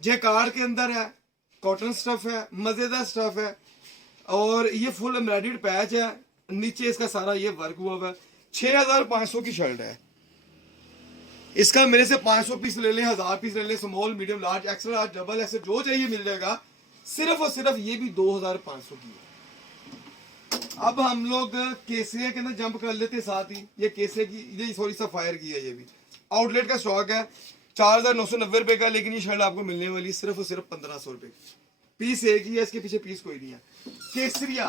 जैकार्ड के अंदर है, कॉटन स्टफ है, मजेदार स्टफ है, और ये फुल एम्ब्रॉयडर्ड पैच है, नीचे इसका सारा ये वर्क हुआ हुआ है। 6500 की शर्ट है। इसका मेरे से 500 पीस ले लें, 1000 पीस ले लें, small, medium, large, extra large, double extra, जो चाहिए मिल जाएगा। सिर्फ और सिर्फ ये भी 2500 की है। अब हम लोग केसरिया के अंदर जंप कर लेते हैं साथ ही। ये केसरिया की, ये सॉरी सफायर की है, ये भी आउटलेट का स्टॉक है। 4990 रुपए का, लेकिन ये शर्ट आपको मिलने वाली सिर्फ और सिर्फ 1500 रुपए। पीस एक ही है, इसके पीछे पीस कोई नहीं है। केसरिया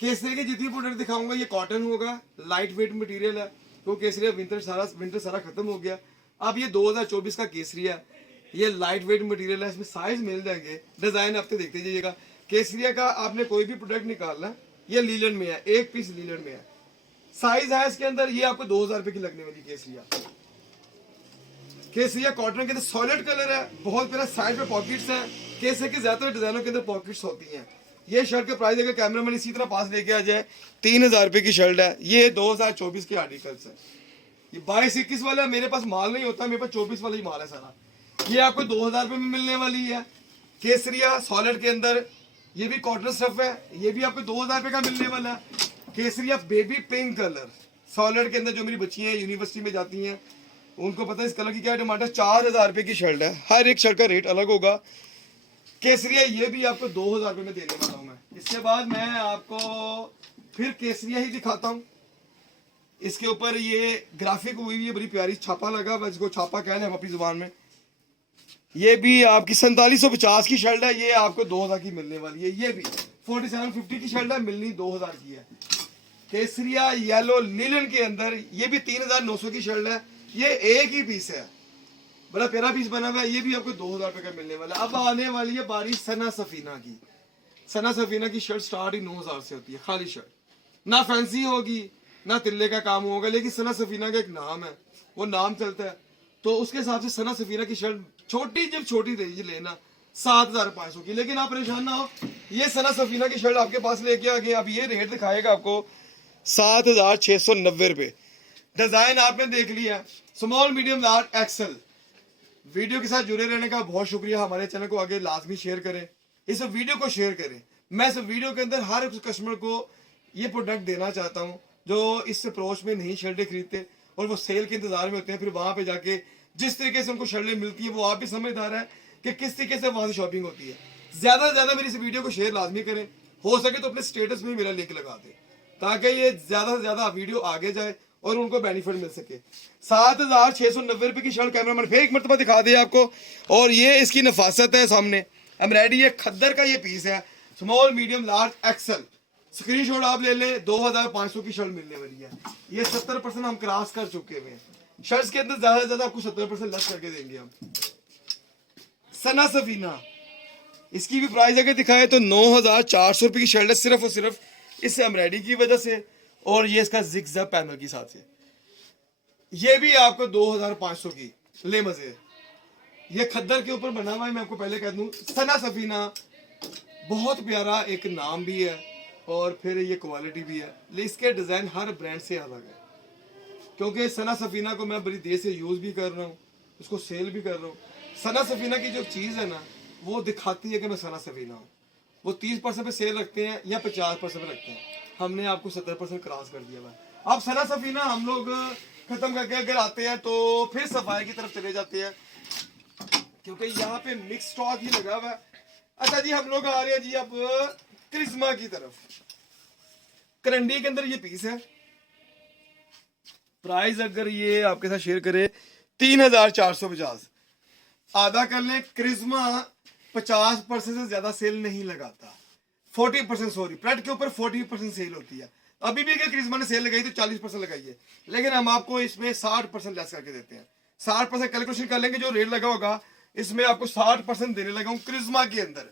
के जितनी प्रोडक्ट दिखाऊंगा ये कॉटन होगा, लाइट वेट मटेरियल है, तो केसरिया विंटर सारा खत्म हो गया। अब ये 2024 का केसरिया, ये लाइट वेट मटेरियल है, इसमें साइज मिल जाएंगे, डिजाइन आपके देखते जाइएगा। केसरिया का आपने कोई भी प्रोडक्ट निकालना, ये लीलन में है, एक पीस लीलन में है, साइज है इसके अंदर। ये आपको 2000 रुपए की लगने वाली केसरिया कॉटन के अंदर सॉलिड कलर है, बहुत प्यारा, साइड पे पॉकेट्स हैं। केसरिया के ज्यादातर डिजाइनों के अंदर पॉकेट्स होती हैं। ये शर्ट के प्राइस अगर कैमरामैन इसी तरह पास लेके आ जाए, 3000 रुपए की शर्ट है। ये 2024 के आर्टिकल्स है। ये 22-21 वाला मेरे पास माल नहीं होता, मेरे पास 24 वाला ही माल है सारा। ये आपको 2000 रुपए में मिलने वाली है। केसरिया सॉलिड के अंदर, ये भी कॉटन स्टफ है, ये भी आपको 2000 रुपए का मिलने वाला है। केसरिया बेबी पिंक कलर सॉलिड के अंदर, जो मेरी बच्चियां यूनिवर्सिटी में जाती हैं उनको पता है इस कलर की क्या डिमांड है। 4000 रुपए की शर्ट है, हर एक शर्ट का रेट अलग होगा। केसरिया ये भी आपको 2000 रुपए में देने वाला हूं मैं। इसके बाद मैं आपको फिर केसरिया ही दिखाता हूं। इसके ऊपर ये ग्राफिक हुई है, बड़ी प्यारी छापा लगा हुआ, जिसको छापा कह लें हम अपनी जुबान में। ये भी आपकी 4750 की शर्ट है, ये आपको 2000 की मिलने वाली है। ये भी 4750 की शर्ट है, मिलनी 2000 की है। केसरिया येलो लिनन के अंदर, ये भी 3900 की शर्ट है, ये एक ही पीस है, बड़ा प्यारा पीस बना हुआ है। ये भी आपको 2000 रुपए का मिलने वाला है। अब आने वाली है बारी सना सफीना की। सना सफीना की शर्ट स्टार्ट ही 9000 से होती है, खाली शर्ट, ना फैंसी होगी ना तिल्ले का काम होगा, लेकिन सना सफीना का एक नाम है, वो नाम चलता है, तो उसके हिसाब से सना सफीना की शर्ट छोटी, जब छोटी रेंज लेना 7500 की। लेकिन आप परेशान ना हो, ये सना सफीना की शर्ट आपके पास लेके आ गए। अब ये रेट दिखाएगा आपको 7690 रुपए। डिजाइन आपने देख लिया, small, medium, large, XL. Video के साथ जुड़े रहने का बहुत शुक्रिया। हमारे चैनल को आगे लाजमी शेयर करें, इस वीडियो को शेयर करें। मैं इस वीडियो के अंदर हर एक कस्टमर को ये प्रोडक्ट देना चाहता हूँ जो इस अप्रोच में नहीं शर्टें खरीदते और वो सेल के इंतजार में होते हैं। फिर वहां पे जाके जिस तरीके से उनको शर्टें मिलती है, वो आप भी समझदार है कि किस तरीके से वहां से शॉपिंग होती है। ज्यादा से ज्यादा मेरी इस वीडियो को शेयर लाजमी करें। हो सके तो अपने स्टेटस में मेरा लिंक लगा दे, ताकि ये ज्यादा से ज्यादा वीडियो आगे जाए और उनको बेनिफिट मिल सके। 7,690 रुपए की शर्ट कैमरामैन फिर एक मरतबा दिखा दे आपको। और ये इसकी नफासत है सामने एम्ब्रॉयडरी, ये खद्दर का ये पीस है, small medium large axle. Screenshot आप ले लें, 2,500 की शर्ट मिलने वाली है। ये 70% हम क्रॉस कर चुके हुए हैं। शर्ट्स के अंदर ज्यादा से ज्यादा आपको 70% लेस करके देंगे हम। सना सफीना, इसकी भी प्राइस अगर दिखाए तो 9,400 रुपए की शर्ट है, सिर्फ और सिर्फ इस एम्ब्रॉयडरी की वजह से। और ये इसका जिगजैग पैनल के साथ है। ये भी आपको 2,500 की, ले मजे। ये खद्दर के ऊपर बना हुआ है, मैं आपको पहले कह दूं। सना सफीना बहुत प्यारा एक नाम भी है और फिर ये क्वालिटी भी है, लेकिन इसके डिजाइन हर ब्रांड से अलग है। क्योंकि सना सफीना को मैं बड़ी देर से यूज भी कर रहा हूँ, उसको सेल भी कर रहा हूँ। सना सफीना की जो चीज़ है ना, वो दिखाती है कि मैं सना सफीना हूँ। वो 30% पे सेल रखते हैं या 50% पे रखते हैं, हमने आपको 70% क्रॉस कर दिया हुआ। अब सना सफीना हम लोग खत्म करके अगर आते हैं तो फिर सफाई की तरफ चले जाते हैं, क्योंकि यहाँ पे मिक्स स्टॉक ही लगा हुआ है। अच्छा जी, हम लोग आ रहे हैं जी अब करिश्मा की तरफ। करंडी के अंदर ये पीस है, प्राइस अगर ये आपके साथ शेयर करे 3,450, आधा कर लें। करिश्मा 50% से ज्यादा सेल नहीं लगाता, 40% सॉरी, प्लेट के ऊपर 40% सेल होती है। अभी भी अगर करिश्मा ने सेल लगाई तो 40% लगाई है, लेकिन हम आपको इसमें 60% लेस करके देते हैं। 60% कैलकुलेशन कर लेंगे, जो रेट लगा होगा इसमें आपको 60% देने लगा हूँ करिश्मा के अंदर।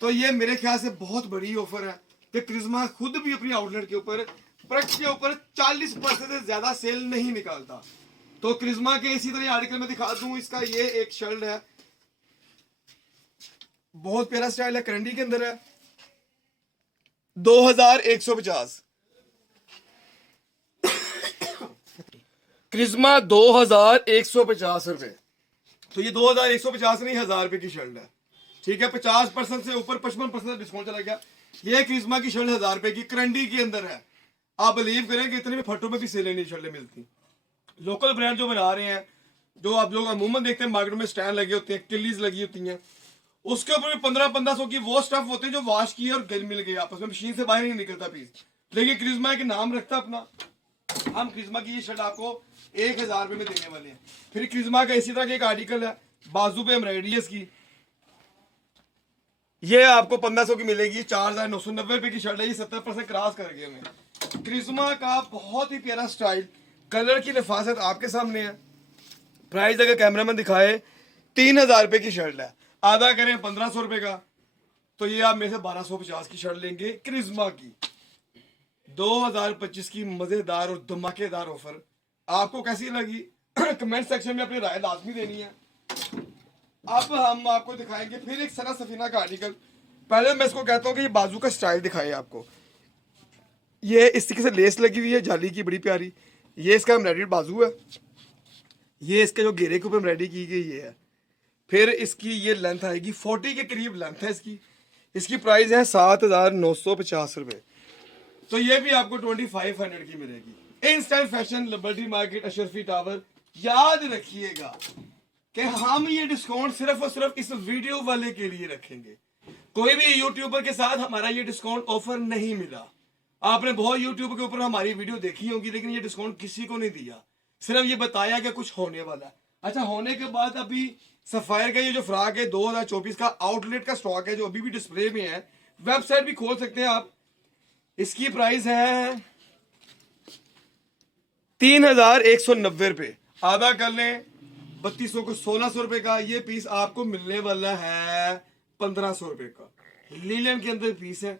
तो ये मेरे ख्याल से बहुत बड़ी ऑफर है कि करिश्मा खुद भी अपनी आउटलेट के ऊपर प्रोडक्ट के ऊपर 40% से ज्यादा सेल नहीं निकालता। तो करिश्मा के इसी तरह आर्टिकल में दिखा दूं, इसका ये एक शर्ट है, बहुत प्यारा स्टाइल है, करंडी के अंदर है, 2,150। करिश्मा 2,150 रुपए। तो ये 2,150 नहीं, 1,000 रुपए की शर्ट है, ठीक है। 50% से ऊपर 55% डिस्काउंट चला गया। ये करिश्मा की शर्ट 1,000 रुपए की करंडी के अंदर है। आप बिलीव करें कि इतने में फटों में भी सेल नहीं शर्टें मिलती। लोकल ब्रांड जो बना रहे हैं, जो आप लोग अमूमन देखते हैं मार्केट में स्टैंड लगे होते हैं, किल्लीज लगी होती हैं, उसके ऊपर भी 1500 की वो स्टफ होते हैं जो वॉश किए और गल मिल गए आपस में, मशीन से बाहर नहीं निकलता पीस। लेकिन करिश्मा के नाम रखता अपना। हम करिश्मा की ये शर्ट आपको 1,000 रुपए में देने वाले हैं। फिर करिश्मा का इसी तरह का एक आर्टिकल है, बाजू पे एम्ब्रॉयडरी है इसकी, ये आपको 1500 की मिलेगी, 4,990 रुपए की शर्ट है। ये 70% क्रॉस कर गए हमें। करिश्मा का बहुत ही प्यारा स्टाइल, कलर की नफासत आपके सामने है। प्राइस अगर कैमरामैन दिखाए 3,000 रुपए की शर्ट है, आधा करें 1,500 रुपए का, तो ये आप मेरे से 1,250 की शर्ट लेंगे करिश्मा की। 2025 की मजेदार और धमाकेदार ऑफर आपको कैसी लगी कमेंट सेक्शन में अपनी राय लाजमी देनी है। अब हम आपको दिखाएंगे फिर एक सना सफीना का आर्टिकल। पहले मैं इसको कहता हूँ कि ये बाजू का स्टाइल दिखाए आपको। ये इस तरीके से लेस लगी हुई है जाली की, बड़ी प्यारी। ये इसका एम्ब्रॉयडरी बाजू है, ये इसके जो घेरे के ऊपर एम्ब्रॉयडरी की गई ये है। फिर इसकी ये लेंथ आएगी 40 के करीब लेंथ है इसकी। इसकी प्राइस है 7,950 रुपए। तो ये भी आपको 2,500 की मिलेगी। Instant fashion, liberty market, Ashrafi tower. याद रखिएगा कि हम ये डिस्काउंट सिर्फ और सिर्फ इस वीडियो वाले के लिए रखेंगे। कोई भी यूट्यूबर के साथ हमारा ये डिस्काउंट ऑफर नहीं मिला। आपने बहुत यूट्यूब के ऊपर हमारी वीडियो देखी होगी, लेकिन ये डिस्काउंट किसी को नहीं दिया, सिर्फ ये बताया कि कुछ होने वाला है। अच्छा, होने के बाद अभी सफायर का ये जो फ्रॉक है 2024 का आउटलेट का स्टॉक है, जो अभी भी डिस्प्ले में है, वेबसाइट भी खोल सकते हैं आप। इसकी प्राइस है 3,190 रुपए, आधा कर लें 3200 को 1,600 रुपए का। ये पीस आपको मिलने वाला है 1,500 रुपए का। लीलन के अंदर पीस है,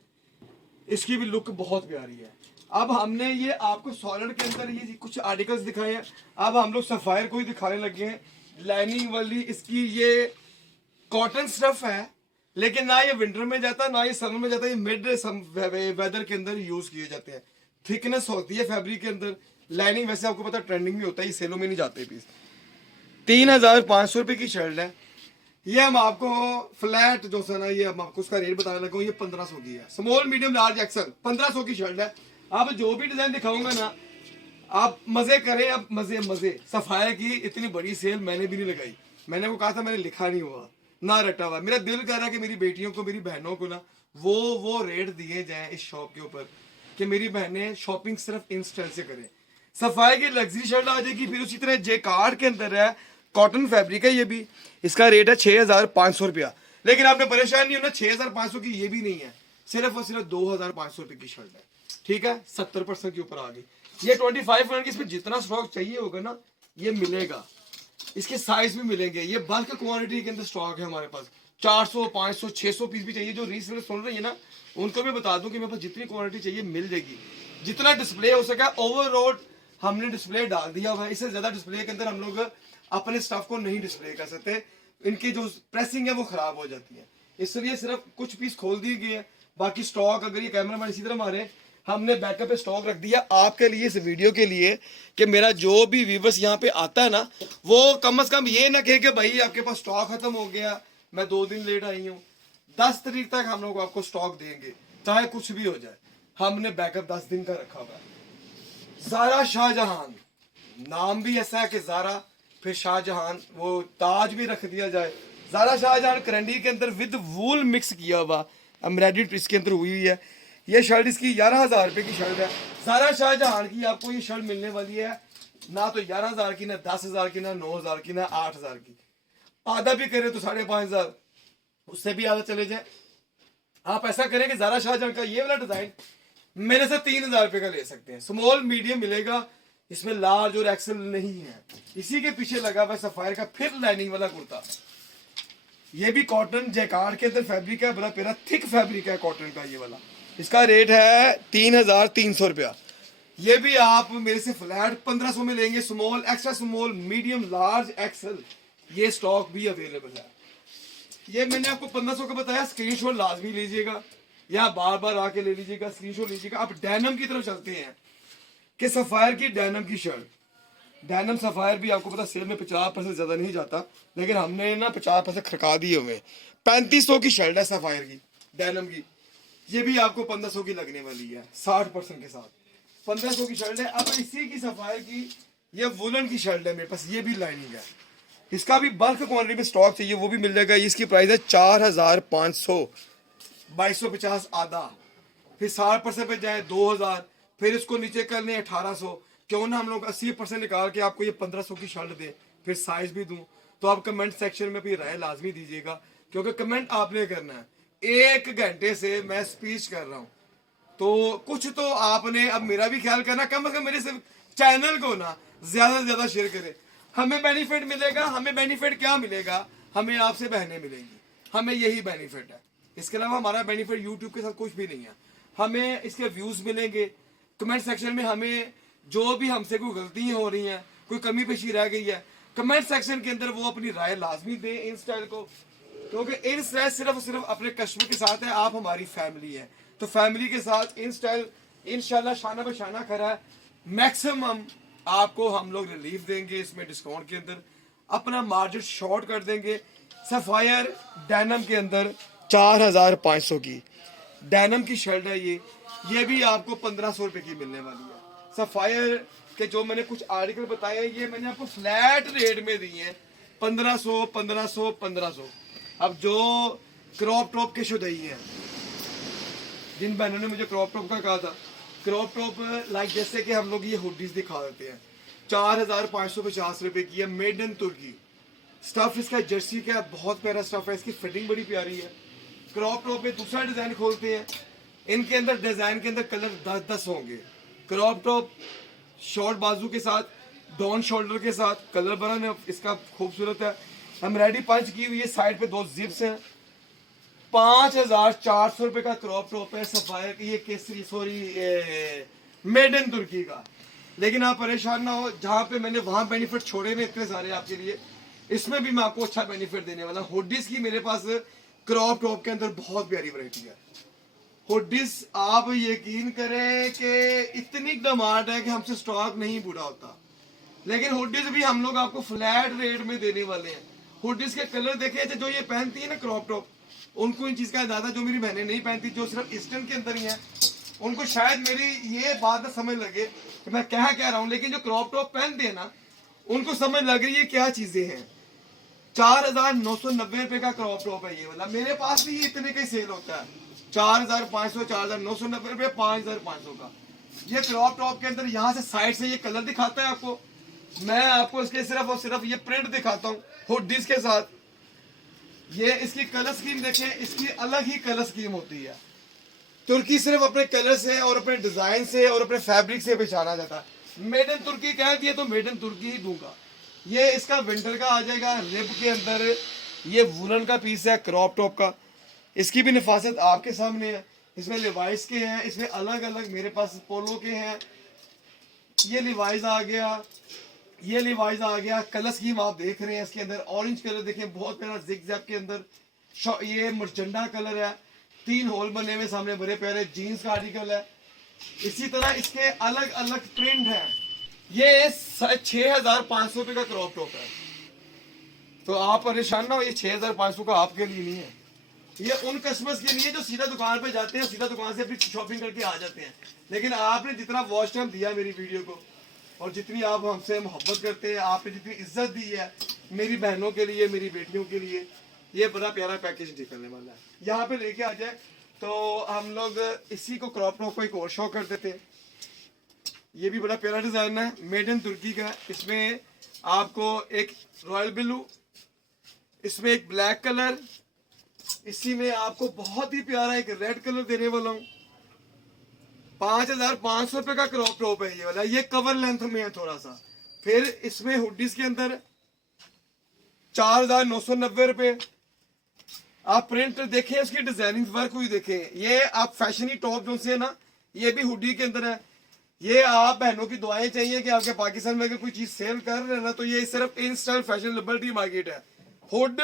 इसकी भी लुक बहुत प्यारी है। अब हमने ये आपको सॉलिड के अंदर ये कुछ आर्टिकल्स दिखाए हैं, अब हम लोग सफायर को ही दिखाने लगे हैं। लाइनिंग वाली इसकी ये कॉटन स्टफ है, लेकिन ना ये विंटर में जाता ना ये समर में जाता, ये मिड वेदर के अंदर यूज किए जाते हैं। थिकनेस होती है फैब्रिक के अंदर। लाइनिंग वैसे आपको पता ट्रेंडिंग में होता है, ये सेलों में नहीं जाते पीस। 3,500 रुपए की शर्ट है। ये हम आपको फ्लैट जो है ना, ये हम आपको उसका रेट बताने लगा हूँ, ये 1,500 की है। स्मॉल मीडियम लार्ज एक्सल 1,500 की शर्ट है। अब जो भी डिजाइन दिखाऊंगा ना, आप मजे करें। अब मजे मजे। सफाया की इतनी बड़ी सेल मैंने भी नहीं लगाई, मैंने वो कहा था, मैंने लिखा नहीं हुआ ना रटा हुआ। मेरा दिल कर रहा है कि मेरी बेटियों को, मेरी बहनों को ना वो रेट दिए जाएं इस शॉप के ऊपर कि मेरी बहनें शॉपिंग सिर्फ इन स्टाइल से करें। सफाई की लग्जरी शर्ट आ जाएगी। फिर उसी तरह जेकार्ड के अंदर है, कॉटन फैब्रिक है ये भी, इसका रेट है 6,500 रुपया। लेकिन आपने परेशान नहीं होना, 6,500 की ये भी नहीं है, सिर्फ और सिर्फ 2,500 रुपये की शर्ट है। ठीक है, 70% के ऊपर आ गई। ये 25 की, इसमें जितना स्टॉक चाहिए होगा ना ये मिलेगा, इसके साइज भी मिलेंगे। ये बल्क क्वांटिटी के अंदर स्टॉक है हमारे पास, 400 500 600 पीस भी चाहिए। जो रीसेलर सुन रही है ना उनको मैं बता दूं कि मेरे पास जितनी क्वांटिटी चाहिए मिल जाएगी, जितना डिस्प्ले हो सका। ओवरऑल हमने डिस्प्ले डाल दिया हुआ है, इससे ज्यादा डिस्प्ले के अंदर हम लोग अपने स्टफ को नहीं डिस्प्ले कर सकते, इनकी जो प्रेसिंग है वो खराब हो जाती है, इसलिए सिर्फ कुछ पीस खोल दिए गए हैं। बाकी स्टॉक अगर ये कैमरा मैन इसी तरह मारे, हमने बैकअप पे स्टॉक रख दिया आपके लिए, इस वीडियो के लिए, कि मेरा जो भी व्यूवर्स यहाँ पे आता है ना वो कम से कम ये ना कहे कि भाई आपके पास स्टॉक खत्म हो गया, मैं 2 दिन लेट आई हूँ। 10 तारीख तक हम लोग आपको स्टॉक देंगे, चाहे कुछ भी हो जाए। हमने बैकअप 10 दिन का रखा हुआ है। ज़ारा शाहजहान, नाम भी ऐसा है कि ज़ारा फिर शाहजहान, वो ताज भी रख दिया जाए। ज़ारा शाहजहान करंडी के अंदर विद वूल मिक्स किया हुआ एम्ब्रॉयडरी इसके अंदर हुई है। ये शर्ट इसकी 11,000 रुपये की शर्ट है। ज़ारा शाहजहान की आपको ये शर्ट मिलने वाली है ना तो 11,000 की, ना 10,000 की, ना 9,000 की, ना 8,000 की। आधा भी करे तो 5,500, उससे भी आधा चले जाए। आप ऐसा करें कि ज़ारा शाहजहान का ये वाला डिज़ाइन मेरे से 3,000 रुपये का ले सकते हैं। स्मॉल मीडियम मिलेगा, इसमें लार्ज और एक्सेल नहीं है। इसी के पीछे लगा हुआ सफायर का फिर लाइनिंग वाला कुर्ता, ये भी कॉटन जैकार्ड के अंदर फैब्रिक है, बड़ा प्यारा थिक फैब्रिक है कॉटन का ये वाला। इसका रेट है 3,300 रुपया। ये भी आप मेरे से फ्लैट 1,500 में लेंगे। Small, extra small, medium, large, XL ये स्टॉक भी अवेलेबल है। ये मैंने आपको 1,500 का बताया, स्क्रीनशॉट लाजमी लीजिएगा या बार बार आके ले लीजिएगा, स्क्रीनशॉट लीजिएगा। आप डेनिम की तरफ चलते हैं कि सफायर की डेनिम की शर्ट, डेनिम सफायर भी आपको पता सेल में 50% ज्यादा नहीं जाता, लेकिन हमने ना 50% खड़का दिए हुए। 3,500 की शर्ट है सफायर की डेनिम की, ये भी आपको 1,500 की लगने वाली है 60% के साथ। 1,500 की शर्ट है। अब इसी की सफायर की ये वुलन की शर्ट है मेरे पास, ये भी लाइनिंग है, इसका भी बल्क क्वांटिटी में स्टॉक चाहिए वो भी मिल जाएगा। इसकी प्राइस है 4,500, 2,250 आधा, फिर 60% पे जाए 2,000, फिर इसको नीचे कर लें 1,800। क्यों ना हम लोग 80% निकाल के आपको ये 1,500 की शर्ट दें, फिर साइज भी दूं। तो आप कमेंट सेक्शन में भी राय लाजमी दीजिएगा, क्योंकि कमेंट आपने करना है। 1 घंटे से मैं स्पीच कर रहा हूँ, तो कुछ तो आपने अब मेरा भी ख्याल करना, कम से कम मेरे सिर्फ चैनल को ना ज्यादा से ज्यादा शेयर करें। हमें बेनिफिट मिलेगा, हमें बेनिफिट क्या मिलेगा, हमें आपसे बहनें मिलेंगी, हमें यही बेनिफिट है। इसके अलावा हमारा बेनिफिट यूट्यूब के साथ कुछ भी नहीं है। हमें इसके व्यूज मिलेंगे, कमेंट सेक्शन में हमें जो भी हमसे कोई गलतियां हो रही हैं, कोई कमी पेशी रह गई है, कमेंट सेक्शन के अंदर वो अपनी राय लाजमी दें इन स्टाइल को, क्योंकि इन स्टाइल सिर्फ अपने कस्टमर के साथ है। आप हमारी फैमिली है, तो फैमिली के साथ इन स्टाइल इंशाल्लाह शाना बशाना करा है। मैक्सिमम आपको हम लोग रिलीफ देंगे इसमें, डिस्काउंट के अंदर अपना मार्जिन शॉर्ट कर देंगे। सफायर डेनिम के अंदर 4,500 की डेनिम की शर्ट है ये भी आपको 1,500 रुपए की मिलने वाली है। सफायर के जो मैंने कुछ आर्टिकल बताए ये मैंने आपको फ्लैट रेट में दिए हैं, 1,500 1,500 1,500। अब जो क्रॉप टॉप के शुदाई हैं, जिन बहनों ने मुझे क्रॉप टॉप का कहा था, क्रॉप टॉप लाइक जैसे कि हम लोग ये हुडीज दिखा देते हैं, 4,550 रुपए की है, मेड इन तुर्की। स्टफ इसका जर्सी का बहुत प्यारा स्टफ है, इसकी फिटिंग बड़ी प्यारी है। क्रॉप टॉप में दूसरा डिजाइन खोलते हैं, इनके अंदर डिजाइन के अंदर कलर 10-10 होंगे। क्रॉप टॉप शॉर्ट बाजू के साथ, डाउन शोल्डर के साथ, कलर बना इसका खूबसूरत है। एम्ब्रॉयडरी पंच की हुई है, साइड पे 2 जिप्स हैं। 5,400 रुपए का क्रॉप टॉप है सफायर की, ये केसरी सॉरी मेड इन तुर्की का। लेकिन आप परेशान ना हो, जहाँ पे मैंने वहां बेनिफिट छोड़े हुए इतने सारे आपके लिए, इसमें भी मैं आपको अच्छा बेनिफिट देने वाला हूँ। हुडीज की मेरे पास क्रॉप टॉप के अंदर बहुत प्यारी वैरायटी है। हुडीज आप यकीन करें कि इतनी डिमांड है कि हमसे स्टॉक नहीं पूरा होता, लेकिन हुडीज भी हम लोग आपको फ्लैट रेट में देने वाले हैं। हुडीज के कलर देखे थे, जो ये पहनती है ना क्रॉप टॉप, उनको इन चीज का अंदाजा, जो मेरी बहनें नहीं पहनती, जो सिर्फ ईस्टर्न के अंदर ही है, उनको शायद मेरी ये बात ना समझ लगे कि मैं क्या कह रहा हूँ, लेकिन जो क्रॉप टॉप पहनते हैं ना उनको समझ लग रही है क्या चीजें हैं। 4,990 का क्रॉप टॉप है ये वाला। मेरे पास भी इतने का ही सेल होता है, 4,500, 4,990 रुपये, 5,500 का। ये क्रॉप टॉप के अंदर यहाँ से साइड से ये कलर दिखाता है आपको। मैं आपको इसके सिर्फ और सिर्फ ये प्रिंट दिखाता हूँ हुडीज के साथ। ये इसकी कलर स्कीम देखें, इसकी अलग ही कलर स्कीम होती है। तुर्की सिर्फ अपने कलर से और अपने डिजाइन से और अपने फैब्रिक से पहचाना जाता है। मेड इन तुर्की कह दिए तो मेड इन तुर्की ही दूंगा। ये इसका विंटर का आ जाएगा, रिब के अंदर ये वुलन का पीस है क्रॉप टॉप का। इसकी भी नफासत आपके सामने है। इसमें लिवाइस के हैं, इसमें अलग अलग मेरे पास पोलो के हैं। ये लिवाइस आ गया, ये लिवाइस आ गया। कलर स्कीम आप देख रहे हैं, इसके अंदर ऑरेंज कलर देखें, बहुत प्यारा जिग-जैग के अंदर। ये मर्चेंडा कलर है, 3 होल बने हुए सामने, बड़े प्यारे जीन्स का आर्टिकल है। इसी तरह इसके अलग अलग प्रिंट है। ये 6,500 रुपये का क्रॉप टॉप है। तो आप परेशान ना हो, ये 6,500 का आपके लिए नहीं है, ये उन कस्टमर्स के लिए जो सीधा दुकान पे जाते हैं, सीधा दुकान से अपनी शॉपिंग करके आ जाते हैं। लेकिन आपने जितना वॉच टाइम दिया मेरी वीडियो को, और जितनी आप हमसे मोहब्बत करते हैं, आपने जितनी इज्जत दी है मेरी बहनों के लिए, मेरी बेटियों के लिए, ये बड़ा प्यारा पैकेज निकलने वाला है। यहाँ पे लेके आ जाए तो हम लोग इसी को क्रॉप टॉप को एक और शो कर देते हैं। ये भी बड़ा प्यारा डिजाइन है, मेड इन तुर्की का। इसमें आपको एक रॉयल ब्लू, इसमें एक ब्लैक कलर, इसी में आपको बहुत ही प्यारा एक रेड कलर देने वाला हूँ। 5,500 रुपये का क्रॉप टॉप है ये वाला। ये कवर लेंथ में है थोड़ा सा। फिर इसमें हुडीज के अंदर 4,990 रुपये। आप प्रिंट देखें, उसकी डिजाइनिंग वर्क हुई देखें। ये आप फैशनी टॉप जो से ना, ये भी हुडी के अंदर है। ये आप बहनों की दुआएं चाहिए कि आपके पाकिस्तान में अगर कोई चीज सेल कर रहे हैं ना, तो ये सिर्फ इन स्टाइल फैशन लिबर्टी मार्केट है। हुड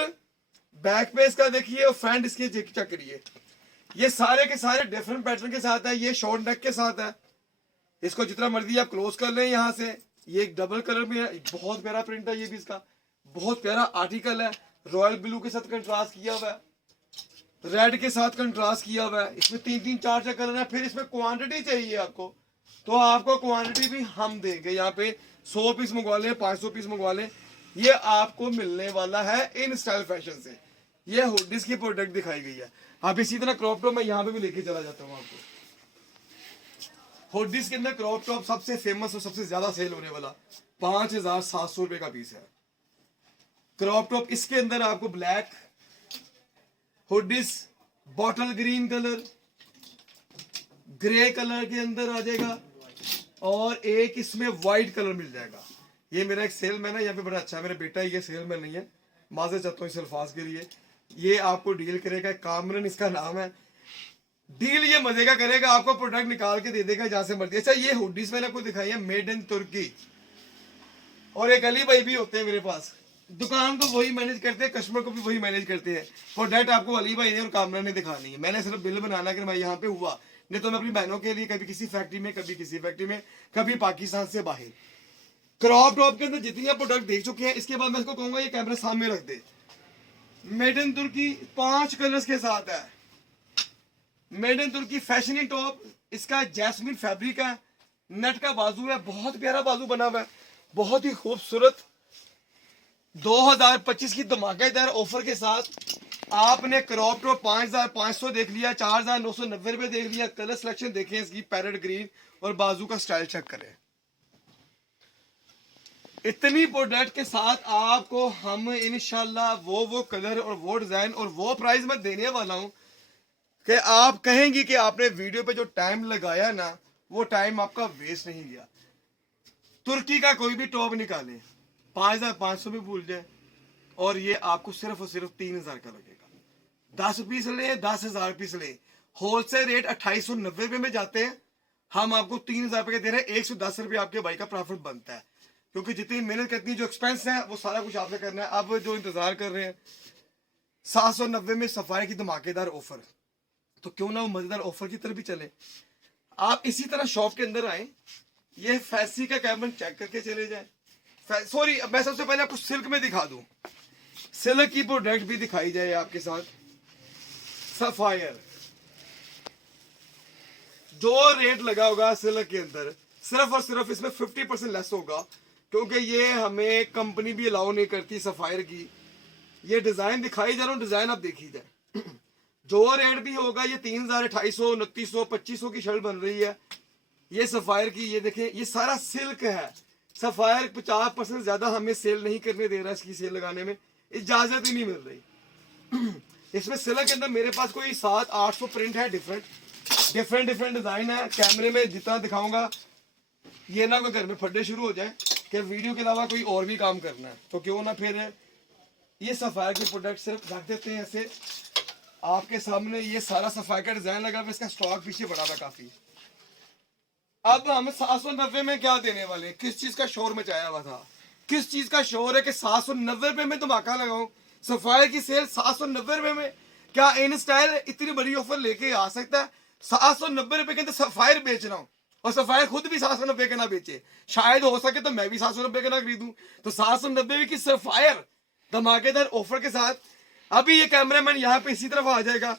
बैक पे इसका देखिए और फ्रंट इसके चेक करिए। ये सारे के सारे डिफरेंट पैटर्न के साथ है। ये शॉर्ट नेक के साथ है। इसको जितना मर्जी आप क्लोज कर लें यहाँ से। ये एक डबल कलर में है, बहुत प्यारा प्रिंट है। ये भी इसका बहुत प्यारा आर्टिकल है। रॉयल ब्लू के साथ कंट्रास्ट किया हुआ है, रेड के साथ कंट्रास्ट किया हुआ है। इसमें 3-3, 4-4 कलर है। फिर इसमें क्वांटिटी चाहिए आपको, तो आपको क्वांटिटी भी हम देंगे। यहाँ पे 100 पीस मंगवा लें, 500 पीस मंगवा लें, ये आपको मिलने वाला है इन स्टाइल फैशन से। ये हुडीज की प्रोडक्ट दिखाई गई है। आप इसी तरह क्रॉप टॉप मैं यहाँ पे भी लेके चला जाता हूँ आपको। हुडीज के अंदर क्रॉप टॉप सबसे फेमस और सबसे ज्यादा सेल होने वाला 5,700 रुपए का पीस है क्रॉप टॉप। इसके अंदर आपको black hoodies, bottle green colour, grey colour के अंदर आ जाएगा, और एक इसमें व्हाइट कलर मिल जाएगा। ये मेरा एक सेलमैन है यहाँ पे, बड़ा अच्छा है मेरा बेटा, ये सेलमैन नहीं है, माजर चाहता हूँ इस अल्फाज के लिए। ये आपको डील करेगा, कामरन इसका नाम है। डील ये मजे का करेगा, आपको प्रोडक्ट निकाल के दे देगा जहां से मर्जी। अच्छा, ये हुडीज मैंने आपको दिखाई है मेड इन तुर्की। और एक अली भाई भी होते हैं मेरे पास, दुकान को वही मैनेज करते हैं, कस्टमर को भी वही मैनेज करते हैं। प्रोडक्ट आपको अली भाई ने और कामरन ने दिखानी है। मैंने सिर्फ बिल बनाना कि मैं यहाँ पे हुआ, नहीं तो मैं अपनी बहनों के लिए कभी किसी फैक्ट्री में, कभी किसी फैक्ट्री में, कभी पाकिस्तान से बाहर। क्रॉप टॉप के अंदर जितनी आप प्रोडक्ट देख चुके हैं, इसके बाद मैं इसको कहूंगा ये कैमरा सामने रख दे। मेड इन तुर्की 5 कलर्स के साथ है। मेड इन तुर्की फैशनी टॉप, इसका जैस्मिन फैब्रिक है, नेट का बाजू है, बहुत प्यारा बाजू बना हुआ है, बहुत ही खूबसूरत। 2025 की धमाकेदार ऑफर के साथ आपने क्रॉप टॉप 5,500 देख लिया, 4,990 रुपए देख लिया। कलर सिलेक्शन देखें इसकी, पैरेट ग्रीन, और बाजू का स्टाइल चेक करें। इतनी प्रोडक्ट के साथ आपको हम इंशाल्लाह वो कलर और वो डिजाइन और वो प्राइस में देने वाला हूं कि आप कहेंगे कि आपने वीडियो पे जो टाइम लगाया ना, वो टाइम आपका वेस्ट नहीं गया। तुर्की का कोई भी टॉप निकाले, 5,500 भी भूल जाए, और ये आपको सिर्फ और सिर्फ 3,000 का लगेगा। 10 पीस ले, 10,000 पीस ले, होलसेल रेट 2,890 रुपए में जाते हैं, हम आपको 3,000 रुपए के दे रहे हैं। 110 रुपए आपके भाई का प्रॉफिट बनता है, क्योंकि जितनी मेहनत करती है, जो एक्सपेंस है, वो सारा कुछ आपसे करना है। अब जो इंतजार कर रहे हैं 790 में सफाई की धमाकेदार ऑफर, तो क्यों ना वो मजेदार ऑफर की तरफ भी चले। आप इसी तरह शॉप के अंदर आए, ये फैंसी का कैबिन चेक करके चले जाए। सॉरी, मैं सबसे पहले आपको सिल्क में दिखा दूं, सिल्क की प्रोडक्ट भी दिखाई जाए आपके साथ। सफायर जो रेट लगा होगा सिल्क के अंदर, सिर्फ और सिर्फ इसमें 50% लेस होगा, क्योंकि ये हमें कंपनी भी अलाउ नहीं करती सफायर की ये डिजाइन दिखाई जा रहा हूँ, डिजाइन आप देखी जाए। जो रेट भी होगा ये 3000, 2800, 2900, 2500 की शर्ट बन रही है। ये सफायर की, ये देखें, ये सारा सिल्क है। सफायर 50% ज्यादा हमें सेल नहीं करने दे रहा, इसकी सेल लगाने में इजाजत ही नहीं मिल रही। इसमें सिल्क के अंदर मेरे पास कोई 700-800 प्रिंट है, डिफरेंट डिजाइन है। कैमरे में जितना दिखाऊंगा ये ना कोई घर में फड्डे शुरू हो जाए कि वीडियो के अलावा कोई और भी काम करना है, तो क्यों ना फिर ये सफायर के प्रोडक्ट सिर्फ रख देते हैं ऐसे आपके सामने। ये सारा सफायर का डिजाइन लगा हुआ, इसका स्टॉक पीछे बड़ा हुआ काफी। अब हम 790 में क्या देने वाले हैं? किस चीज का शोर मचाया हुआ था? किस चीज का शोर है कि 790 रुपए में धमाका लगाऊं? सफायर की सेल 790 रुपए में। क्या इन स्टाइल इतनी बड़ी ऑफर लेके आ सकता है? 790 रुपए के अंदर सफायर बेच रहा हूं, और सफायर खुद भी 790 के ना बेचे। शायद हो सके तो मैं भी 790 के ना खरीदूं। तो 790 की सफायर धमाकेदार ऑफर के साथ। अभी ये कैमरामैन यहाँ पे इसी तरफ आ जाएगा,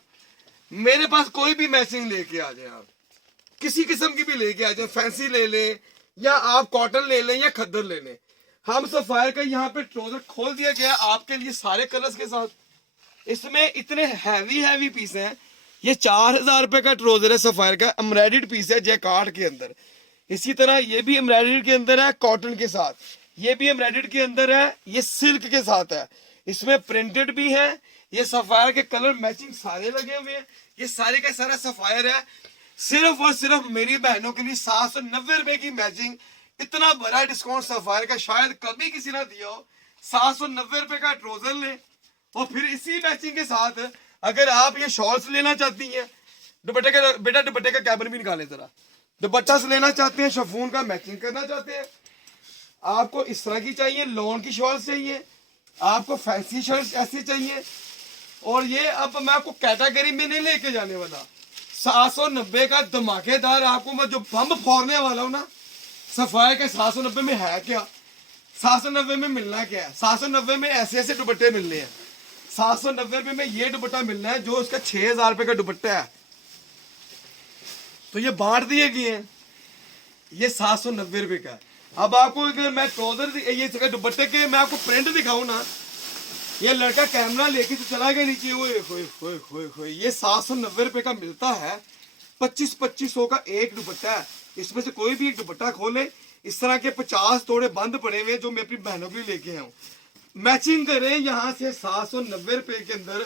मेरे पास कोई भी मैचिंग लेके आ जाए, आप किसी किस्म की भी लेके आ जाए, फैंसी ले लें या आप कॉटन ले लें या खद्दर ले लें। हम सफायर का यहाँ पे ट्राउजर खोल दिया गया आपके लिए सारे कलर्स के साथ। इसमें इतने हैवी पीस हैं। ये 4000 रुपए का ट्राउजर है सफायर का, एम्ब्रॉयडर्ड पीस है जैकार्ड के अंदर। इसी तरह ये भी एम्ब्रॉयडर्ड के अंदर है कॉटन के साथ, ये भी एम्ब्रॉयडर्ड के अंदर है, ये सिल्क के साथ है, इसमें प्रिंटेड भी है। ये सफायर के कलर मैचिंग सारे लगे हुए हैं। ये सारे का सारा सफायर है, सिर्फ और सिर्फ मेरी बहनों के लिए 790 रुपए की मैचिंग। इतना बड़ा डिस्काउंट सफायर का शायद कभी किसी ने दिया हो। 790 रुपए का ट्राउजर ले, और फिर इसी मैचिंग के साथ अगर आप ये शॉर्ट्स लेना चाहती हैं, दुपट्टे का, बेटा दुपट्टे का कैबिन भी निकाले जरा, दुपट्टा से लेना चाहते हैं, शफून का मैचिंग करना चाहते हैं, आपको इस तरह की चाहिए, लॉन की शॉर्ट्स चाहिए, आपको फैंसी शर्ट्स ऐसी चाहिए। और ये अब मैं आपको कैटेगरी में नहीं लेके जाने वाला। 790 का धमाकेदार आपको मैं जो बम फोड़ने वाला हूं ना, सफायर के 790 में है क्या? 790 में मिलना क्या है? 790 में ऐसे ऐसे दुपट्टे मिलने हैं। 790 रुपए में ये दुपट्टा मिलना है जो उसका 6000 रुपए का दुपट्टा है, तो ये बांट दिए गए हैं। ये 790 रुपए का है। अब आपको अगर मैं ट्राउजर ये दुपट्टे के मैं आपको प्रिंट दिखाऊं ना, ये लड़का कैमरा लेके तो चला गया नीचे, ओए ये 790 रुपए का मिलता है। 2500 का एक दुपट्टा है। इसमें से कोई भी एक दुपट्टा खोले, इस तरह के 50 तोड़े बंद पड़े हुए जो मैं अपनी बहनों के लिए लेके आया हूँ। मैचिंग करें यहाँ से 790 रुपए के अंदर।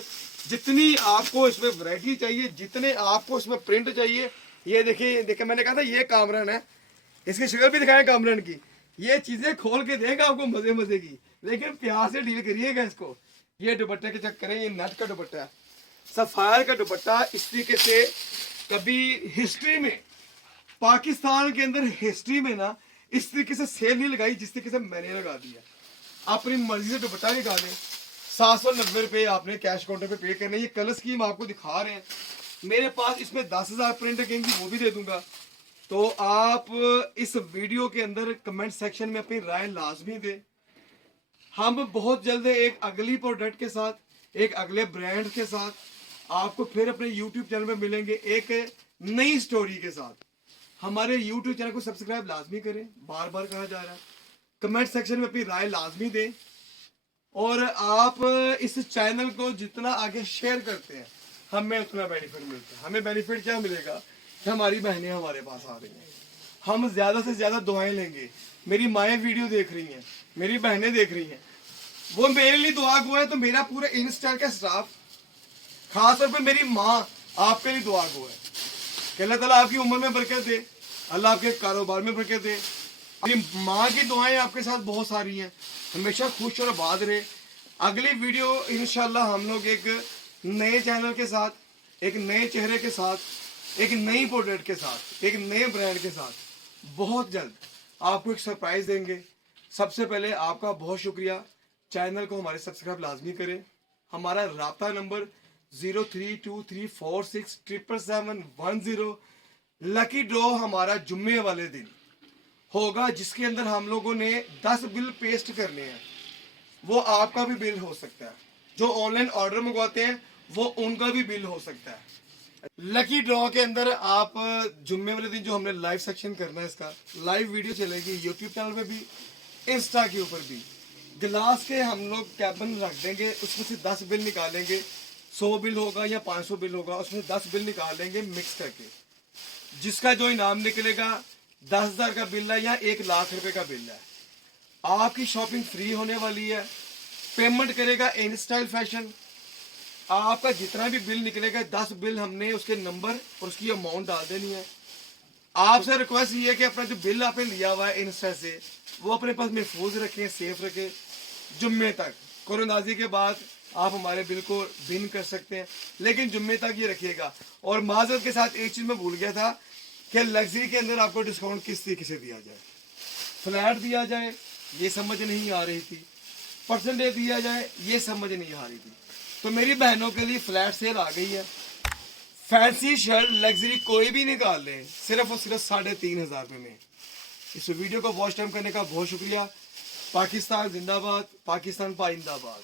जितनी आपको इसमें वैरायटी चाहिए, जितने आपको इसमें प्रिंट चाहिए, ये देखिए मैंने कहा था ये कामरान है, इसकी शक्ल भी दिखाएं कामरान की। ये चीजें खोल के देगा आपको मजे की, लेकिन प्यार से डील करिएगा इसको। ये दुपट्टे के चक्कर है, ये नेट का दुपट्टा है, सफायर का दुपट्टा। इस तरीके से कभी हिस्ट्री में, पाकिस्तान के अंदर हिस्ट्री में ना इस तरीके से सेल नहीं लगाई जिस तरीके से मैंने लगा दिया। अपनी मर्जी से दुपट्टा निकालें। 790 रुपए आपने कैश काउंटर पे पे करने। ये कलर स्कीम आपको दिखा रहे हैं, मेरे पास इसमें 10,000 प्रिंट कहेंगी वो भी दे दूंगा। तो आप इस वीडियो के अंदर कमेंट सेक्शन में अपनी राय लाजमी दें। हम बहुत जल्द एक अगली प्रोडक्ट के साथ, एक अगले ब्रांड के साथ आपको फिर अपने YouTube चैनल में मिलेंगे, एक नई स्टोरी के साथ। हमारे YouTube चैनल को सब्सक्राइब लाजमी करें, बार बार कहा जा रहा है। कमेंट सेक्शन में अपनी राय लाजमी दें, और आप इस चैनल को जितना आगे शेयर करते हैं हमें उतना बेनिफिट मिलता है। हमें बेनिफिट क्या मिलेगा कि हमारी बहनें हमारे पास आ रही हैं, हम ज्यादा से ज्यादा दुआएं लेंगे। मेरी माएँ वीडियो देख रही हैं, मेरी बहनें देख रही हैं, वो मेरे लिए दुआ गो है। तो मेरा पूरा इंस्टा का स्टाफ, खासतौर पर मेरी माँ आपके लिए दुआ गो है कि अल्लाह ताला आपकी उम्र में बरकत दे, अल्लाह आपके कारोबार में बरकत दे। अपनी माँ की दुआएं आपके साथ बहुत सारी हैं, हमेशा खुश और आबाद रहे। अगली वीडियो इंशाल्लाह हम लोग एक नए चैनल के साथ, एक नए चेहरे के साथ, एक नई प्रोडक्ट के साथ, एक नए ब्रांड के साथ बहुत जल्द आपको एक सरप्राइज देंगे। सबसे पहले आपका बहुत शुक्रिया। चैनल को हमारे सब्सक्राइब लाजमी करें। हमारा राब्ता नंबर 0323467710। लकी ड्रॉ हमारा जुम्मे वाले दिन होगा, जिसके अंदर हम लोगों ने 10 बिल पेस्ट करने हैं। वो आपका भी बिल हो सकता है, जो ऑनलाइन ऑर्डर मंगवाते हैं वो उनका भी बिल हो सकता है। लकी ड्रॉ के अंदर आप जुम्मे वाले दिन जो हमने लाइव सेक्शन करना है, इसका लाइव वीडियो चलेगी यूट्यूब चैनल पे भी, इंस्टा के ऊपर भी। गिलास के हम लोग कैबिन रख देंगे, उसमें से 10 बिल निकालेंगे, 100 बिल होगा या 500 बिल होगा, उसमें 10 बिल निकाल लेंगे मिक्स करके। जिसका जो इनाम निकलेगा 10,000 का बिल है या 1 लाख रुपए का बिल है, आपकी शॉपिंग फ्री होने वाली है। पेमेंट करेगा इन स्टाइल फैशन। आपका जितना भी बिल निकलेगा 10 बिल हमने उसके नंबर और उसकी अमाउंट डाल देनी है। आपसे रिक्वेस्ट ये है कि अपना जो बिल आपने लिया हुआ है इंस्टा से वो अपने पास महफूज रखें, सेफ रखें। जुम्मे तक कोरोनाजी के बाद आप हमारे बिल को बिन कर सकते हैं, लेकिन जुम्मे तक ये रखिएगा। और माजरत के साथ एक चीज़ मैं भूल गया था कि लग्जरी के अंदर आपको डिस्काउंट किस तरीके से दिया जाए। फ्लैट दिया जाए ये समझ नहीं आ रही थी, परसेंटेज दिया जाए ये समझ नहीं आ रही थी। तो मेरी बहनों के लिए फ्लैट सेल आ गई है। फैंसी शर्ट लग्जरी कोई भी निकाल ले, सिर्फ और सिर्फ 3,500 रुपये में। इस वीडियो को वॉच टाइम करने का बहुत शुक्रिया। पाकिस्तान जिंदाबाद, पाकिस्तान पाइंदाबाद।